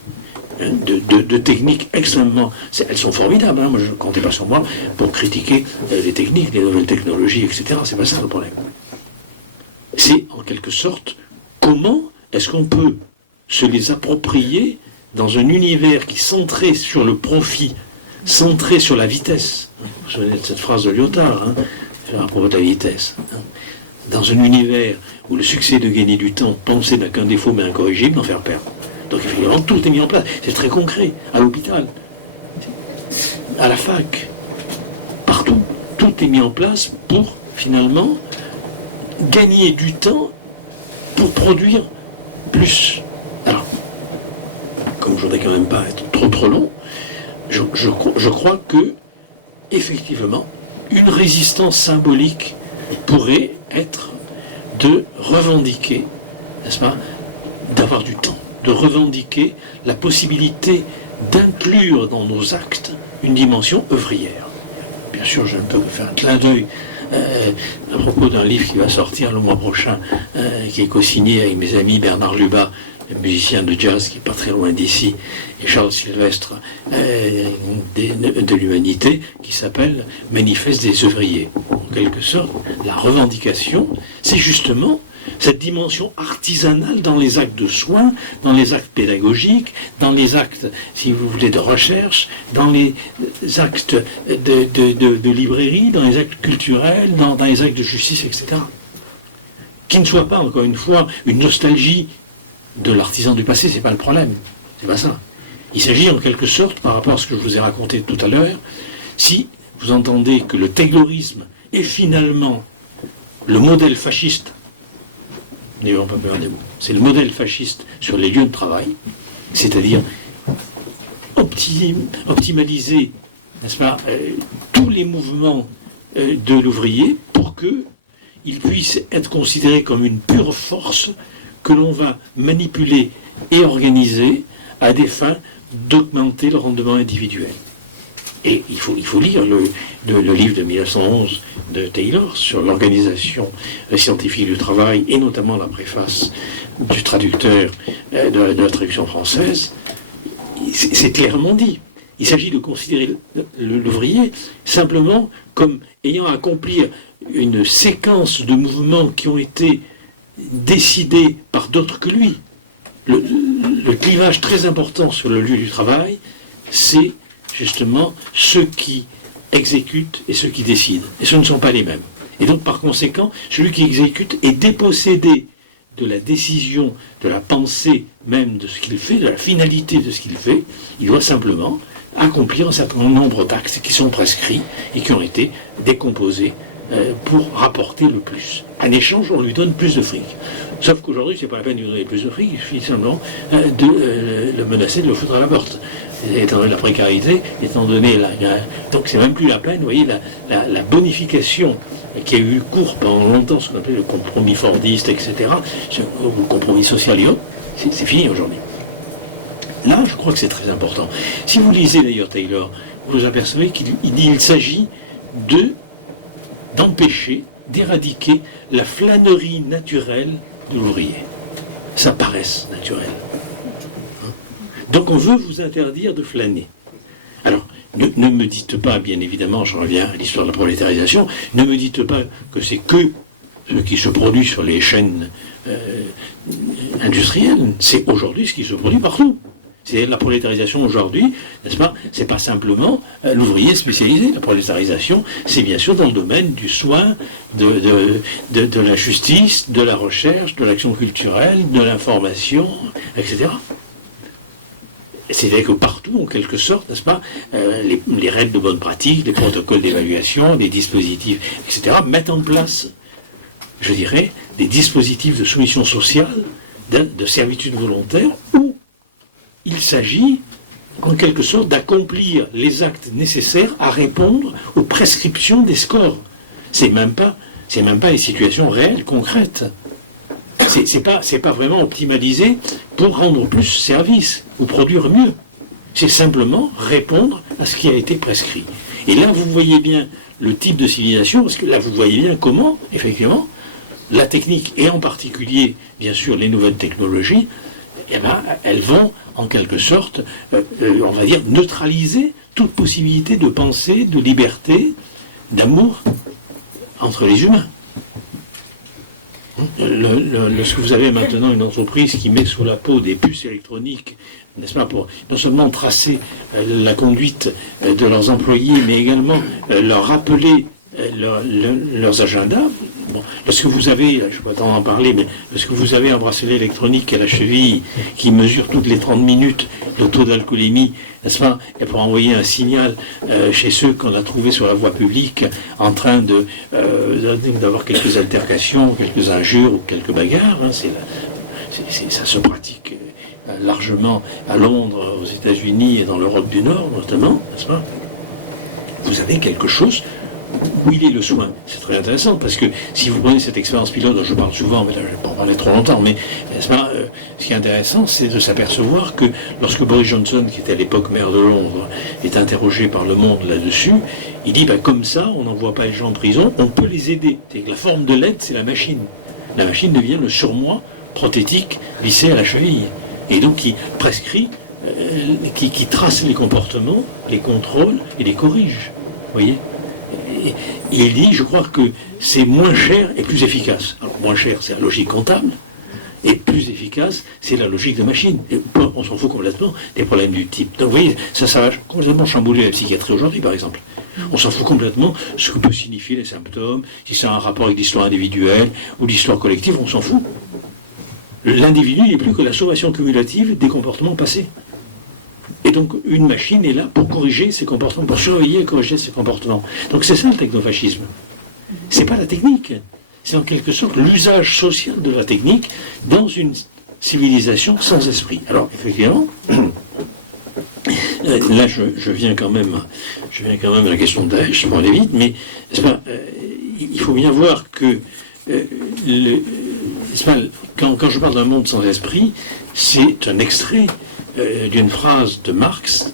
hein, de techniques extrêmement... Elles sont formidables, hein, moi je ne comptais pas sur moi pour critiquer les techniques, les nouvelles technologies, etc. C'est pas ça le problème. C'est en quelque sorte comment est-ce qu'on peut se les approprier dans un univers qui centré sur le profit, centré sur la vitesse. Vous vous souvenez de cette phrase de Lyotard, hein, à propos de la vitesse. Hein. Dans un univers où le succès de gagner du temps, penser n'a qu'un défaut mais incorrigible, d'en faire perdre. Donc effectivement, tout est mis en place. C'est très concret. À l'hôpital, à la fac, partout. Tout est mis en place pour, finalement, gagner du temps pour produire plus. Alors, comme je ne voudrais quand même pas être trop long, je crois que, effectivement, une résistance symbolique pourrait être de revendiquer, n'est-ce pas, d'avoir du temps, de revendiquer la possibilité d'inclure dans nos actes une dimension œuvrière. Bien sûr, je ne peux que faire un clin d'œil à propos d'un livre qui va sortir le mois prochain, qui est co-signé avec mes amis Bernard Lubat, musicien de jazz qui n'est pas très loin d'ici, et Charles Sylvestre de l'Humanité, qui s'appelle Manifeste des ouvriers. En quelque sorte, la revendication, c'est justement cette dimension artisanale dans les actes de soins, dans les actes pédagogiques, dans les actes, si vous voulez, de recherche, dans les actes de librairie, dans les actes culturels, dans les actes de justice, etc. Qui ne soit pas, encore une fois, une nostalgie de l'artisan du passé, c'est pas le problème. C'est pas ça. Il s'agit en quelque sorte, par rapport à ce que je vous ai raconté tout à l'heure, si vous entendez que le taylorisme est finalement le modèle fasciste, n'ayons pas peur des mots, c'est le modèle fasciste sur les lieux de travail, c'est-à-dire optimaliser, n'est-ce pas, tous les mouvements de l'ouvrier pour qu'il puisse être considéré comme une pure force que l'on va manipuler et organiser à des fins d'augmenter le rendement individuel. Et il faut lire le livre de 1911 de Taylor sur l'organisation scientifique du travail, et notamment la préface du traducteur de la traduction française. C'est clairement dit. Il s'agit de considérer l'ouvrier simplement comme ayant à accomplir une séquence de mouvements qui ont été décidés par d'autres que lui. Le clivage très important sur le lieu du travail, c'est justement ceux qui exécutent et ceux qui décident. Et ce ne sont pas les mêmes. Et donc, par conséquent, celui qui exécute est dépossédé de la décision, de la pensée même de ce qu'il fait, de la finalité de ce qu'il fait. Il doit simplement accomplir un certain nombre d'actes qui sont prescrits et qui ont été décomposés pour rapporter le plus. En échange, on lui donne plus de fric. Sauf qu'aujourd'hui, c'est pas la peine de lui donner plus de fric, il suffit simplement de le menacer, de le foutre à la porte. Étant donné la précarité, étant donné donc c'est même plus la peine, vous voyez, la bonification qui a eu cours pendant longtemps, ce qu'on appelait le compromis fordiste, etc., le compromis social et autres, c'est fini aujourd'hui. Là, je crois que c'est très important. Si vous lisez d'ailleurs Taylor, vous apercevez qu'il s'agit d'empêcher, d'éradiquer la flânerie naturelle de l'ouvrier. Sa paresse naturelle. Donc on veut vous interdire de flâner. Alors, ne me dites pas, bien évidemment, je reviens à l'histoire de la prolétarisation, ne me dites pas que c'est que ce qui se produit sur les chaînes industrielles, c'est aujourd'hui ce qui se produit partout. C'est la prolétarisation aujourd'hui, n'est-ce pas? C'est pas simplement l'ouvrier spécialisé. La prolétarisation, c'est bien sûr dans le domaine du soin, de la justice, de la recherche, de l'action culturelle, de l'information, etc. C'est-à-dire que partout, en quelque sorte, n'est-ce pas, les règles de bonne pratique, les protocoles d'évaluation, les dispositifs, etc., mettent en place, je dirais, des dispositifs de soumission sociale, de servitude volontaire, où il s'agit, en quelque sorte, d'accomplir les actes nécessaires à répondre aux prescriptions des scores. C'est même pas les situations réelles, concrètes. C'est pas vraiment optimalisé pour rendre plus service ou produire mieux. C'est simplement répondre à ce qui a été prescrit. Et là, vous voyez bien le type de civilisation, parce que là, vous voyez bien comment, effectivement, la technique, et en particulier, bien sûr, les nouvelles technologies, eh ben, elles vont, en quelque sorte, on va dire, neutraliser toute possibilité de pensée, de liberté, d'amour entre les humains. Lorsque vous avez maintenant une entreprise qui met sous la peau des puces électroniques, n'est-ce pas, pour non seulement tracer la conduite de leurs employés, mais également leur rappeler leurs agendas. Bon, lorsque vous avez, je ne vais pas t'en en parler, mais lorsque vous avez un bracelet électronique à la cheville qui mesure toutes les 30 minutes le taux d'alcoolémie, n'est-ce pas, et pour envoyer un signal chez ceux qu'on a trouvés sur la voie publique en train d'avoir quelques altercations, quelques injures ou quelques bagarres, hein, ça se pratique largement à Londres, aux États-Unis et dans l'Europe du Nord notamment, n'est-ce pas? Vous avez quelque chose où il est le soin. C'est très intéressant, parce que si vous prenez cette expérience pilote dont je parle souvent, mais là je ne vais pas en parler trop longtemps, mais ce qui est intéressant, c'est de s'apercevoir que lorsque Boris Johnson, qui était à l'époque maire de Londres, est interrogé par Le Monde là-dessus, il dit, comme ça, on n'envoie pas les gens en prison, on peut les aider. C'est que la forme de l'aide, c'est la machine. La machine devient le surmoi prothétique vissé à la cheville. Et donc qui prescrit, qui trace les comportements, les contrôle et les corrige. Vous voyez ? Et il dit, je crois que c'est moins cher et plus efficace. Alors moins cher, c'est la logique comptable, et plus efficace, c'est la logique de machine. Et on s'en fout complètement des problèmes du type. Donc vous voyez, ça va complètement chambouler la psychiatrie aujourd'hui, par exemple. On s'en fout complètement ce que peut signifier les symptômes, si ça a un rapport avec l'histoire individuelle ou l'histoire collective, on s'en fout. L'individu n'est plus que la sommation cumulative des comportements passés. Et donc, une machine est là pour corriger ces comportements, pour surveiller et corriger ces comportements. Donc, c'est ça le technofascisme. C'est pas la technique. C'est en quelque sorte l'usage social de la technique dans une civilisation sans esprit. Alors, effectivement, là, je viens quand même à la question de Daesh, pour aller vite, mais il faut bien voir que quand je parle d'un monde sans esprit, c'est un extrait d'une phrase de Marx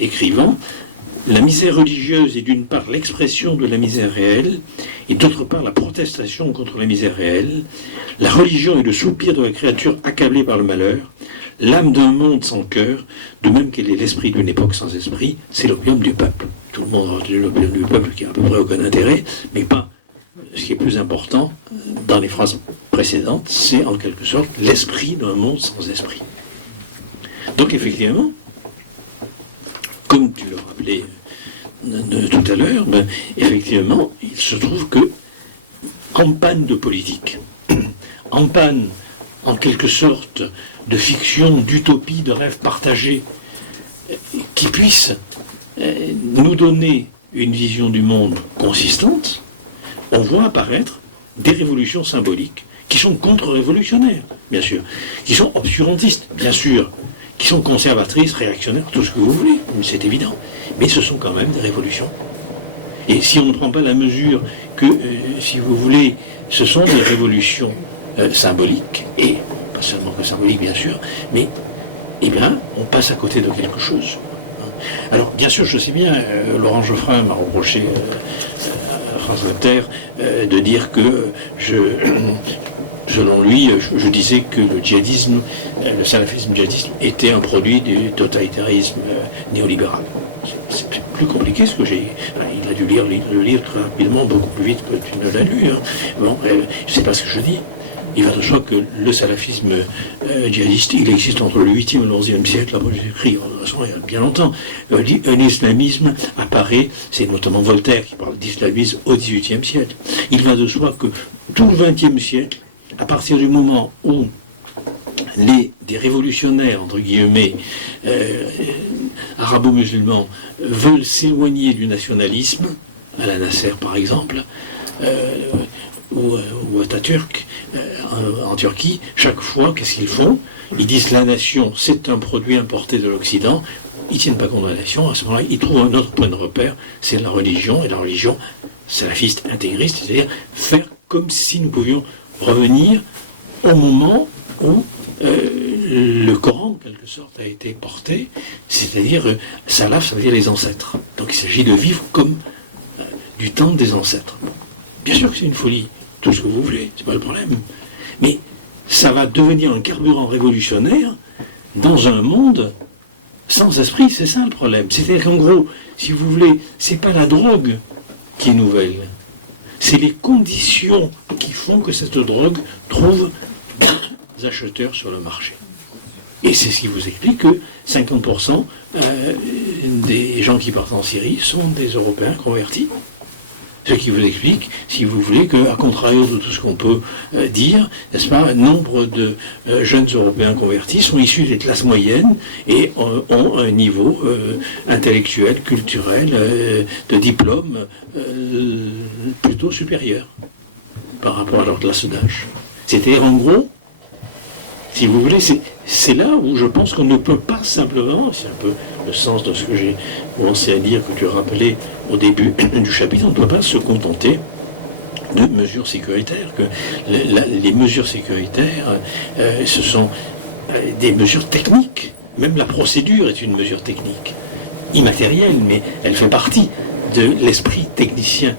écrivant « La misère religieuse est d'une part l'expression de la misère réelle et d'autre part la protestation contre la misère réelle. La religion est le soupir de la créature accablée par le malheur, l'âme d'un monde sans cœur, de même qu'elle est l'esprit d'une époque sans esprit, c'est l'opium du peuple. » Tout le monde a retenu l'opium du peuple qui a à peu près aucun intérêt, mais pas. Ce qui est plus important dans les phrases précédentes, c'est en quelque sorte l'esprit d'un monde sans esprit. Donc effectivement, comme tu le rappelais tout à l'heure, effectivement, il se trouve que, en panne de politique, en panne, en quelque sorte, de fiction, d'utopie, de rêve partagé, qui puisse nous donner une vision du monde consistante, on voit apparaître des révolutions symboliques, qui sont contre-révolutionnaires, bien sûr, qui sont obscurantistes, bien sûr, qui sont conservatrices, réactionnaires, tout ce que vous voulez, c'est évident. Mais ce sont quand même des révolutions. Et si on ne prend pas la mesure que, si vous voulez, ce sont des révolutions symboliques, et pas seulement que symboliques, bien sûr, mais, eh bien, on passe à côté de quelque chose. Alors, bien sûr, je sais bien, Laurent Geoffrin m'a reproché à France Inter de dire que selon lui, je disais que le djihadisme, le salafisme djihadiste, était un produit du totalitarisme néolibéral. C'est plus compliqué ce que j'ai. Il a dû lire le livre très rapidement, beaucoup plus vite que tu ne l'as lu. Bon, je ne sais pas ce que je dis. Il va de soi que le salafisme djihadiste, il existe entre le 8e et le 11e siècle. Là, j'ai écrit, de toute façon, il y a bien longtemps. Un islamisme apparaît, c'est notamment Voltaire qui parle d'islamisme au 18e siècle. Il va de soi que tout le 20e siècle, à partir du moment où des révolutionnaires, entre guillemets, arabo-musulmans, veulent s'éloigner du nationalisme, à la Nasser par exemple, ou à Atatürk, en Turquie, chaque fois, qu'est-ce qu'ils font? Ils disent la nation, c'est un produit importé de l'Occident, ils ne tiennent pas compte de la nation, à ce moment-là, ils trouvent un autre point de repère, c'est la religion, et la religion salafiste intégriste, c'est-à-dire faire comme si nous pouvions revenir au moment où le Coran, en quelque sorte, a été porté, c'est-à-dire salaf, ça veut dire les ancêtres. Donc il s'agit de vivre comme du temps des ancêtres. Bon. Bien sûr que c'est une folie, tout ce que vous voulez, c'est pas le problème. Mais ça va devenir un carburant révolutionnaire dans un monde sans esprit, c'est ça le problème. C'est-à-dire qu'en gros, si vous voulez, c'est pas la drogue qui est nouvelle. C'est les conditions qui font que cette drogue trouve des acheteurs sur le marché. Et c'est ce qui vous explique que 50% des gens qui partent en Syrie sont des Européens convertis. Ce qui vous explique, si vous voulez, qu'à contrario de tout ce qu'on peut dire, n'est-ce pas, nombre de jeunes Européens convertis sont issus des classes moyennes et ont un niveau intellectuel, culturel, de diplôme plutôt supérieur par rapport à leur classe d'âge. C'est-à-dire, en gros, Si vous voulez, c'est là où je pense qu'on ne peut pas simplement, c'est un peu le sens de ce que j'ai commencé à dire, que tu as rappelé au début du chapitre, on ne peut pas se contenter de mesures sécuritaires, que les mesures sécuritaires, ce sont des mesures techniques. Même la procédure est une mesure technique, immatérielle, mais elle fait partie de l'esprit technicien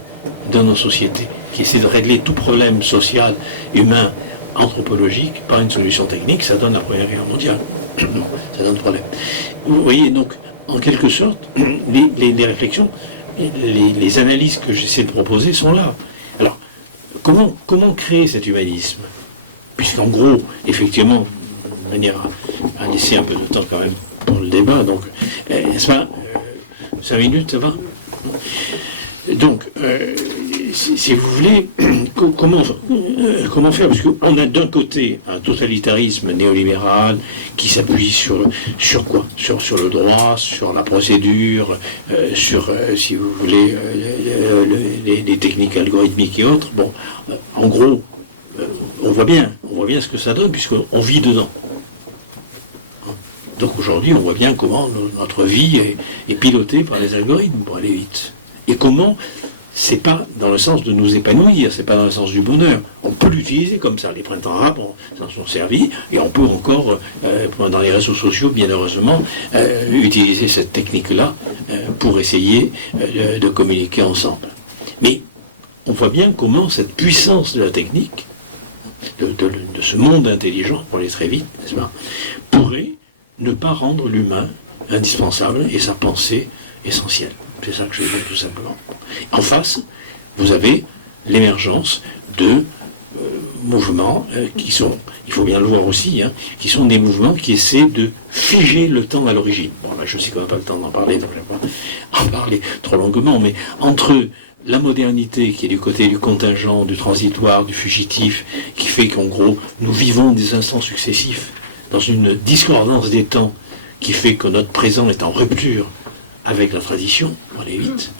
de nos sociétés, qui essaie de régler tout problème social, humain, anthropologique par une solution technique. Ça donne la Première Guerre mondiale. Ça donne problème. Vous voyez, donc, en quelque sorte, les réflexions, les analyses que j'essaie de proposer sont là. Alors, comment créer cet humanisme? Puisqu'en gros, effectivement, de manière à laisser un peu de temps quand même pour le débat, donc, n'est-ce pas, 5 minutes, ça va? Donc, si vous voulez, comment faire? Parce qu'on a d'un côté un totalitarisme néolibéral qui s'appuie sur quoi? Sur le droit, sur la procédure, sur, si vous voulez, les techniques algorithmiques et autres. Bon, en gros, on voit bien ce que ça donne, puisqu'on vit dedans. Donc aujourd'hui, on voit bien comment notre vie est pilotée par les algorithmes, pour aller vite. Et comment, c'est pas dans le sens de nous épanouir, c'est pas dans le sens du bonheur. On peut l'utiliser comme ça. Les printemps arabes s'en sont servis, et on peut encore, dans les réseaux sociaux, bien heureusement, utiliser cette technique-là pour essayer de communiquer ensemble. Mais on voit bien comment cette puissance de la technique, de ce monde intelligent, pour aller très vite, n'est-ce pas, pourrait ne pas rendre l'humain indispensable et sa pensée essentielle. C'est ça que je veux dire tout simplement. En face, vous avez l'émergence de mouvements qui sont, il faut bien le voir aussi, qui sont des mouvements qui essaient de figer le temps à l'origine. Bon, là, je sais qu'on n'a pas le temps d'en parler, donc je ne vais pas en parler trop longuement, mais entre la modernité qui est du côté du contingent, du transitoire, du fugitif, qui fait qu'en gros, nous vivons des instants successifs dans une discordance des temps qui fait que notre présent est en rupture avec la tradition, on est vite,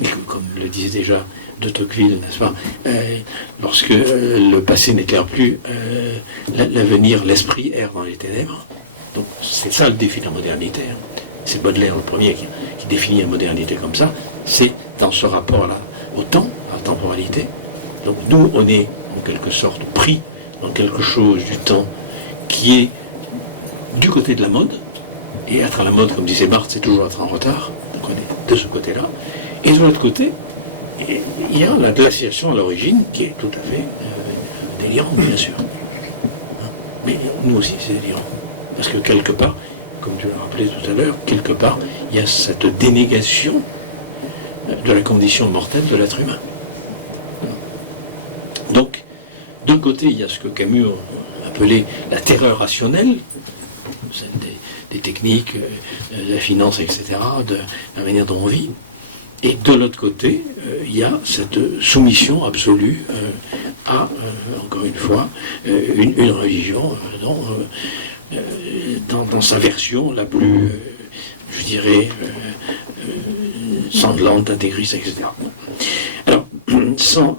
et comme le disait déjà de Tocqueville, n'est-ce pas, lorsque le passé n'éclaire plus, l'avenir, l'esprit erre dans les ténèbres. Donc c'est ça le défi de la modernité. C'est Baudelaire le premier qui définit la modernité comme ça, c'est dans ce rapport au temps, à la temporalité. Donc nous, on est en quelque sorte pris dans quelque chose du temps qui est du côté de la mode, et être à la mode, comme disait Barthes, c'est toujours être en retard, donc on est de ce côté-là. Et de l'autre côté, il y a la glaciation à l'origine, qui est tout à fait délirante, bien sûr. Mais nous aussi, c'est délirant. Parce que quelque part, comme tu l'as rappelé tout à l'heure, quelque part, il y a cette dénégation de la condition mortelle de l'être humain. Donc, d'un côté, il y a ce que Camus appelait la terreur rationnelle, celle des techniques, de la finance, etc., de la manière dont on vit. Et de l'autre côté, il y a cette soumission absolue à, encore une fois, une religion dans sa version la plus, je dirais, sanglante, intégriste, etc. Alors, sans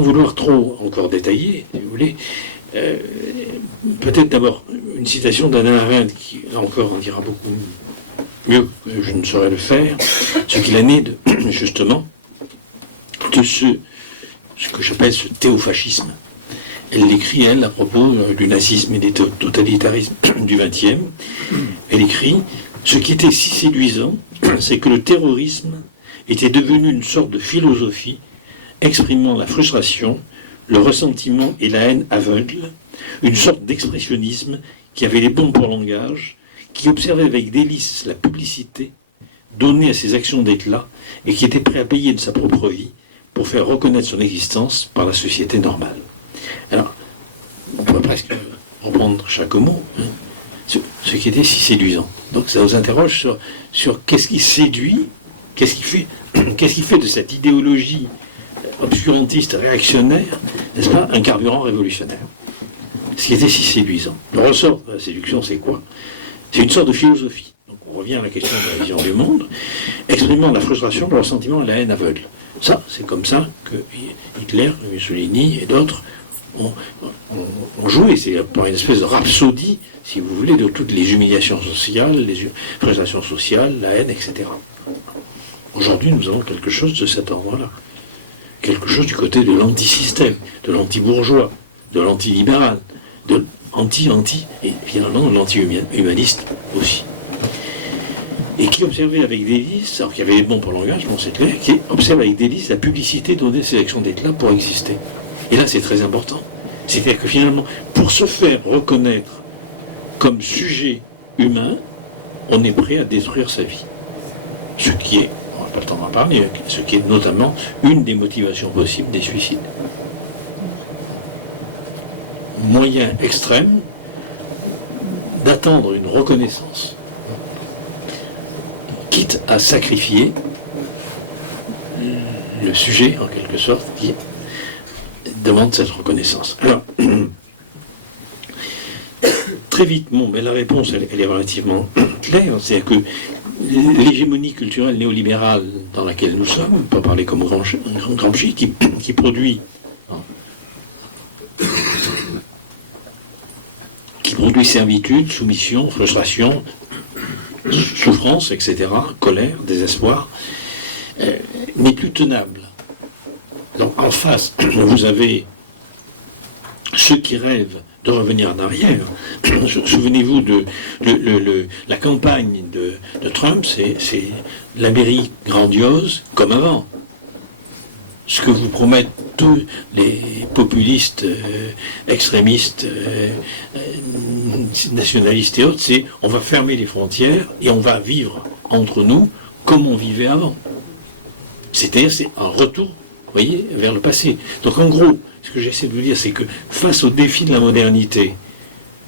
vouloir trop encore détailler, si vous voulez, peut-être d'abord une citation d'Hannah Arendt qui, encore, en dira beaucoup mieux que je ne saurais le faire, ce qu'il en est justement de ce que j'appelle ce théofascisme. Elle l'écrit, elle, à propos du nazisme et des totalitarismes du XXe. Elle écrit « Ce qui était si séduisant, c'est que le terrorisme était devenu une sorte de philosophie exprimant la frustration, le ressentiment et la haine aveugle, une sorte d'expressionnisme qui avait les bons pour langage, qui observait avec délice la publicité donnée à ses actions d'éclat et qui était prêt à payer de sa propre vie pour faire reconnaître son existence par la société normale. » Alors, on peut presque reprendre chaque mot, ce qui était si séduisant. Donc ça nous interroge sur qu'est-ce qui séduit, qu'est-ce qui fait de cette idéologie obscurantiste, réactionnaire, n'est-ce pas, un carburant révolutionnaire. Ce qui était si séduisant. Le ressort de la séduction, c'est quoi? C'est une sorte de philosophie. Donc on revient à la question de la vision du monde, exprimant la frustration, le ressentiment et la haine aveugle. Ça, c'est comme ça que Hitler, Mussolini et d'autres ont joué. C'est par une espèce de rhapsodie, si vous voulez, de toutes les humiliations sociales, les frustrations sociales, la haine, etc. Aujourd'hui, nous avons quelque chose de cet ordre-là. Quelque chose du côté de l'antisystème, de l'anti-bourgeois, de l'anti-libéral, de l'anti-anti, et finalement de l'anti-humaniste aussi. Et qui observait avec délice, alors qu'il y avait les bons pour l'engagement, c'est clair, qui observe avec délice la publicité donnée ces élections d'État pour exister. Et là, c'est très important. C'est-à-dire que finalement, pour se faire reconnaître comme sujet humain, on est prêt à détruire sa vie. Ce qui est, on n'a pas le temps d'en parler, ce qui est notamment une des motivations possibles des suicides. Moyen extrême d'attendre une reconnaissance, quitte à sacrifier le sujet, en quelque sorte, qui demande cette reconnaissance. Alors, très vite, mais la réponse, elle est relativement claire, c'est-à-dire que l'hégémonie culturelle néolibérale dans laquelle nous sommes, on peut parler comme Gramsci, qui produit servitude, soumission, frustration, souffrance, etc., colère, désespoir, n'est plus tenable. Donc en face, vous avez ceux qui rêvent de revenir en arrière. Souvenez-vous de la campagne de Trump, c'est l'Amérique grandiose comme avant. Ce que vous promettent tous les populistes, extrémistes, nationalistes et autres, c'est on va fermer les frontières et on va vivre entre nous comme on vivait avant. C'est-à-dire c'est un retour, vous voyez, vers le passé. Donc en gros, ce que j'essaie de vous dire, c'est que face au défi de la modernité,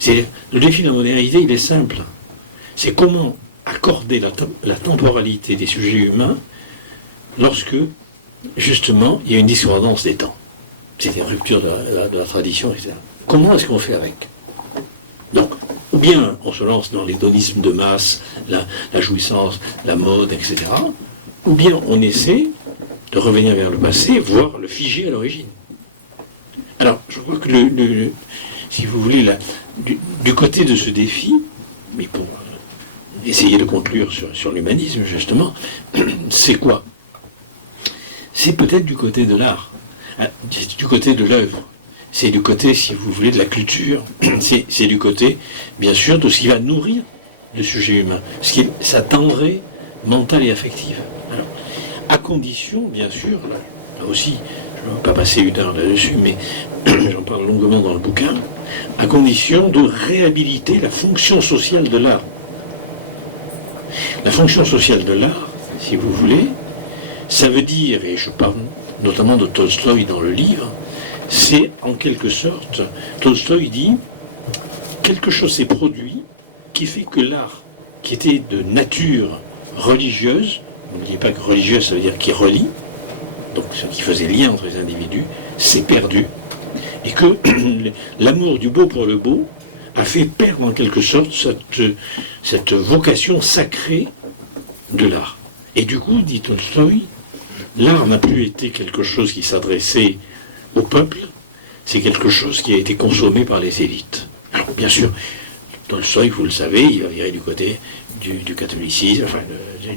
le défi de la modernité, il est simple. C'est comment accorder la temporalité des sujets humains lorsque justement, il y a une discordance des temps. C'est une rupture de la tradition, etc. Comment est-ce qu'on fait avec? Donc, ou bien on se lance dans l'hédonisme de masse, la jouissance, la mode, etc. Ou bien on essaie de revenir vers le passé, voire le figer à l'origine. Alors, je crois que, si vous voulez, du côté de ce défi, mais pour essayer de conclure sur l'humanisme, justement, c'est quoi? C'est peut-être du côté de l'art, du côté de l'œuvre, c'est du côté, si vous voulez, de la culture, c'est du côté, bien sûr, de ce qui va nourrir le sujet humain, ce qui est sa tendresse mentale et affective. Alors, à condition, bien sûr, là aussi, je ne vais pas passer une heure là-dessus, mais j'en parle longuement dans le bouquin, à condition de réhabiliter la fonction sociale de l'art. La fonction sociale de l'art, si vous voulez, ça veut dire, et je parle notamment de Tolstoï dans le livre, c'est en quelque sorte, Tolstoï dit, quelque chose s'est produit qui fait que l'art, qui était de nature religieuse, n'oubliez pas que religieuse, ça veut dire qui relie, donc ce qui faisait lien entre les individus, s'est perdu, et que l'amour du beau pour le beau a fait perdre en quelque sorte cette vocation sacrée de l'art. Et du coup, dit Tolstoï, l'art n'a plus été quelque chose qui s'adressait au peuple, c'est quelque chose qui a été consommé par les élites. Alors, bien sûr, Tolstoï, vous le savez, il va virer du côté du catholicisme, enfin,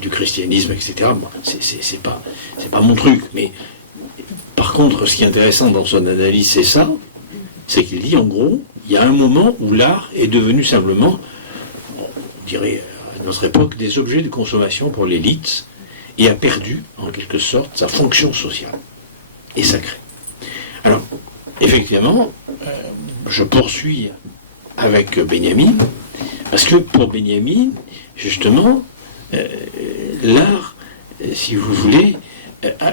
du christianisme, etc. Bon, c'est pas mon truc, mais par contre, ce qui est intéressant dans son analyse, c'est ça, c'est qu'il dit, en gros, il y a un moment où l'art est devenu simplement, on dirait, à notre époque, des objets de consommation pour l'élite, et a perdu, en quelque sorte, sa fonction sociale et sacrée. Alors, effectivement, je poursuis avec Benjamin, parce que pour Benjamin, justement, l'art, si vous voulez,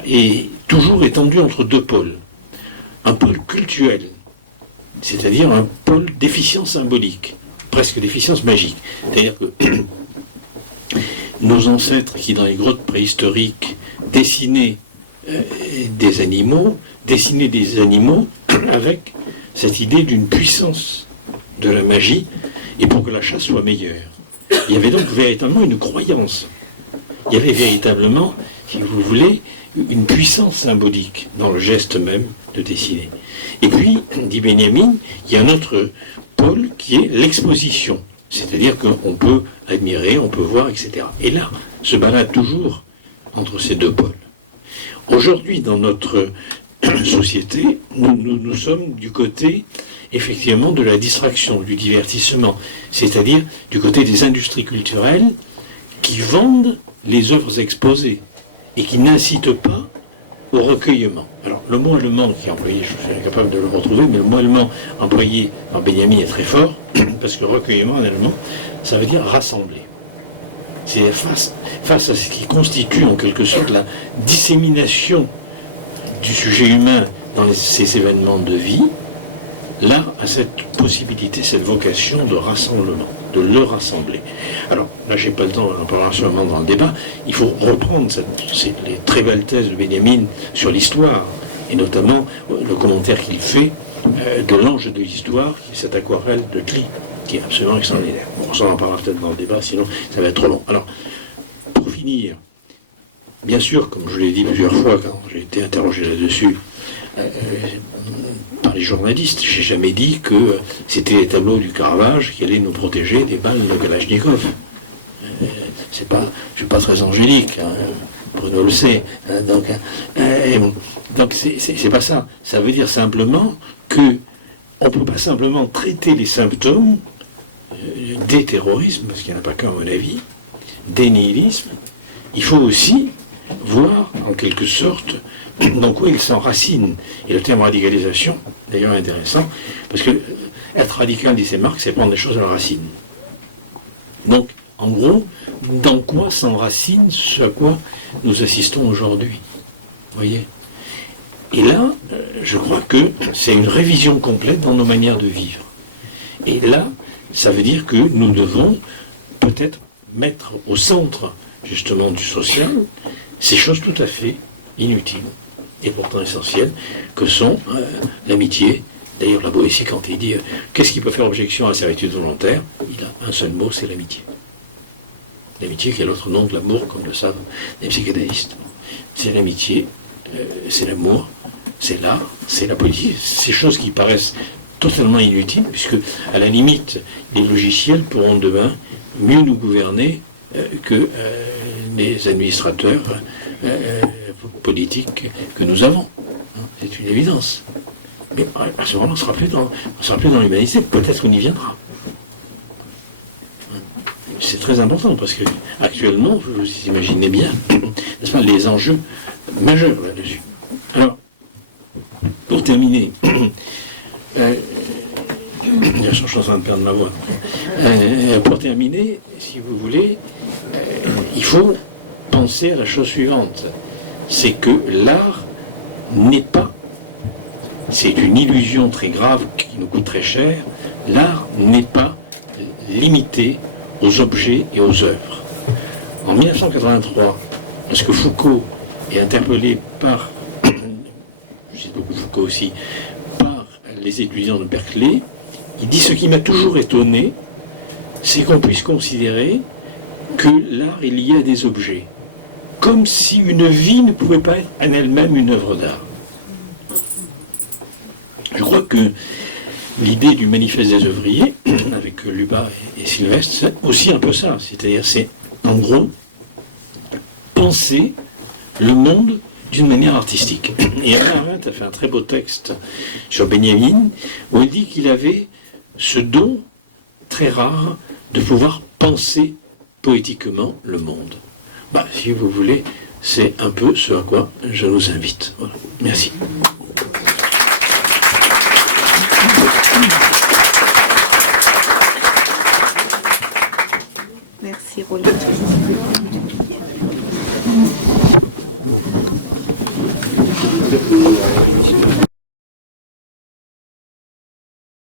est toujours étendu entre deux pôles. Un pôle cultuel, c'est-à-dire un pôle d'efficience symbolique, presque d'efficience magique. C'est-à-dire que nos ancêtres qui, dans les grottes préhistoriques, dessinaient des animaux avec cette idée d'une puissance de la magie, et pour que la chasse soit meilleure. Il y avait donc véritablement une croyance il y avait véritablement, si vous voulez, une puissance symbolique dans le geste même de dessiner. Et puis, dit Benjamin, il y a un autre pôle qui est l'exposition. C'est-à-dire qu'on peut admirer, on peut voir, etc. Et là, se balade toujours entre ces deux pôles. Aujourd'hui, dans notre société, nous sommes du côté, effectivement, de la distraction, du divertissement, c'est-à-dire du côté des industries culturelles qui vendent les œuvres exposées et qui n'incitent pas au recueillement. Alors, le mot allemand qui est employé, je suis incapable de le retrouver, mais le mot allemand employé par Benjamin est très fort, parce que recueillement en allemand, ça veut dire rassembler. C'est face à ce qui constitue en quelque sorte la dissémination du sujet humain dans ces événements de vie, l'art a cette possibilité, cette vocation de rassemblement, de le rassembler. Alors, là, j'ai pas le temps, on en parlera sûrement dans le débat, il faut reprendre les très belles thèses de Benjamin sur l'histoire, et notamment le commentaire qu'il fait de l'ange de l'histoire, qui est cette aquarelle de Klee, qui est absolument extraordinaire. Bon, ça, on en parlera peut-être dans le débat, sinon ça va être trop long. Alors, pour finir, bien sûr, comme je l'ai dit plusieurs fois quand j'ai été interrogé là-dessus, par les journalistes, j'ai jamais dit que c'était les tableaux du Caravage qui allaient nous protéger des balles de Kalachnikov. Je suis pas très angélique, hein, Bruno le sait. Hein, donc c'est pas ça. Ça veut dire simplement que on peut pas simplement traiter les symptômes des terrorismes, parce qu'il n'y en a pas qu'un à mon avis, des nihilismes. Il faut aussi voir, en quelque sorte, dans quoi ils s'enracinent. Et le terme radicalisation, d'ailleurs, est intéressant, parce que être radical, disait Marx, c'est prendre les choses à la racine. Donc, en gros, dans quoi s'enracine ce à quoi nous assistons aujourd'hui. Vous voyez ? Et là, je crois que c'est une révision complète dans nos manières de vivre. Et là, ça veut dire que nous devons peut-être mettre au centre, justement, du social, ces choses tout à fait inutiles et pourtant essentielles, que sont l'amitié. D'ailleurs, la Boétie, quand il dit qu'est-ce qui peut faire objection à la servitude volontaire, il a un seul mot, c'est l'amitié. L'amitié qui est l'autre nom de l'amour, comme le savent les psychanalystes. C'est l'amitié, c'est l'amour, c'est l'art, c'est la politique. Ces choses qui paraissent totalement inutiles, puisque, à la limite, les logiciels pourront demain mieux nous gouverner que les administrateurs politiques que nous avons. C'est une évidence. Mais à ce moment-là, on sera plus dans l'humanité. Peut-être qu'on y viendra. C'est très important parce que actuellement, vous imaginez bien, n'est-ce pas, les enjeux majeurs là-dessus. Alors, pour terminer, je suis en train de perdre ma voix. Pour terminer, si vous voulez, il faut penser à la chose suivante, c'est que l'art n'est pas, c'est une illusion très grave qui nous coûte très cher, l'art n'est pas limité aux objets et aux œuvres. En 1983, lorsque Foucault est interpellé par, je cite beaucoup Foucault aussi, par les étudiants de Berkeley, il dit: ce qui m'a toujours étonné, c'est qu'on puisse considérer que l'art est lié à des objets, comme si une vie ne pouvait pas être en elle-même une œuvre d'art. Je crois que l'idée du manifeste des ouvriers, avec Luba et Sylvestre, c'est aussi un peu ça. C'est-à-dire, c'est en gros penser le monde d'une manière artistique. Et Hannah Arendt a fait un très beau texte sur Benjamin, où il dit qu'il avait ce don très rare de pouvoir penser poétiquement le monde. Si vous voulez, c'est un peu ce à quoi je vous invite. Voilà. Merci. Merci Roland.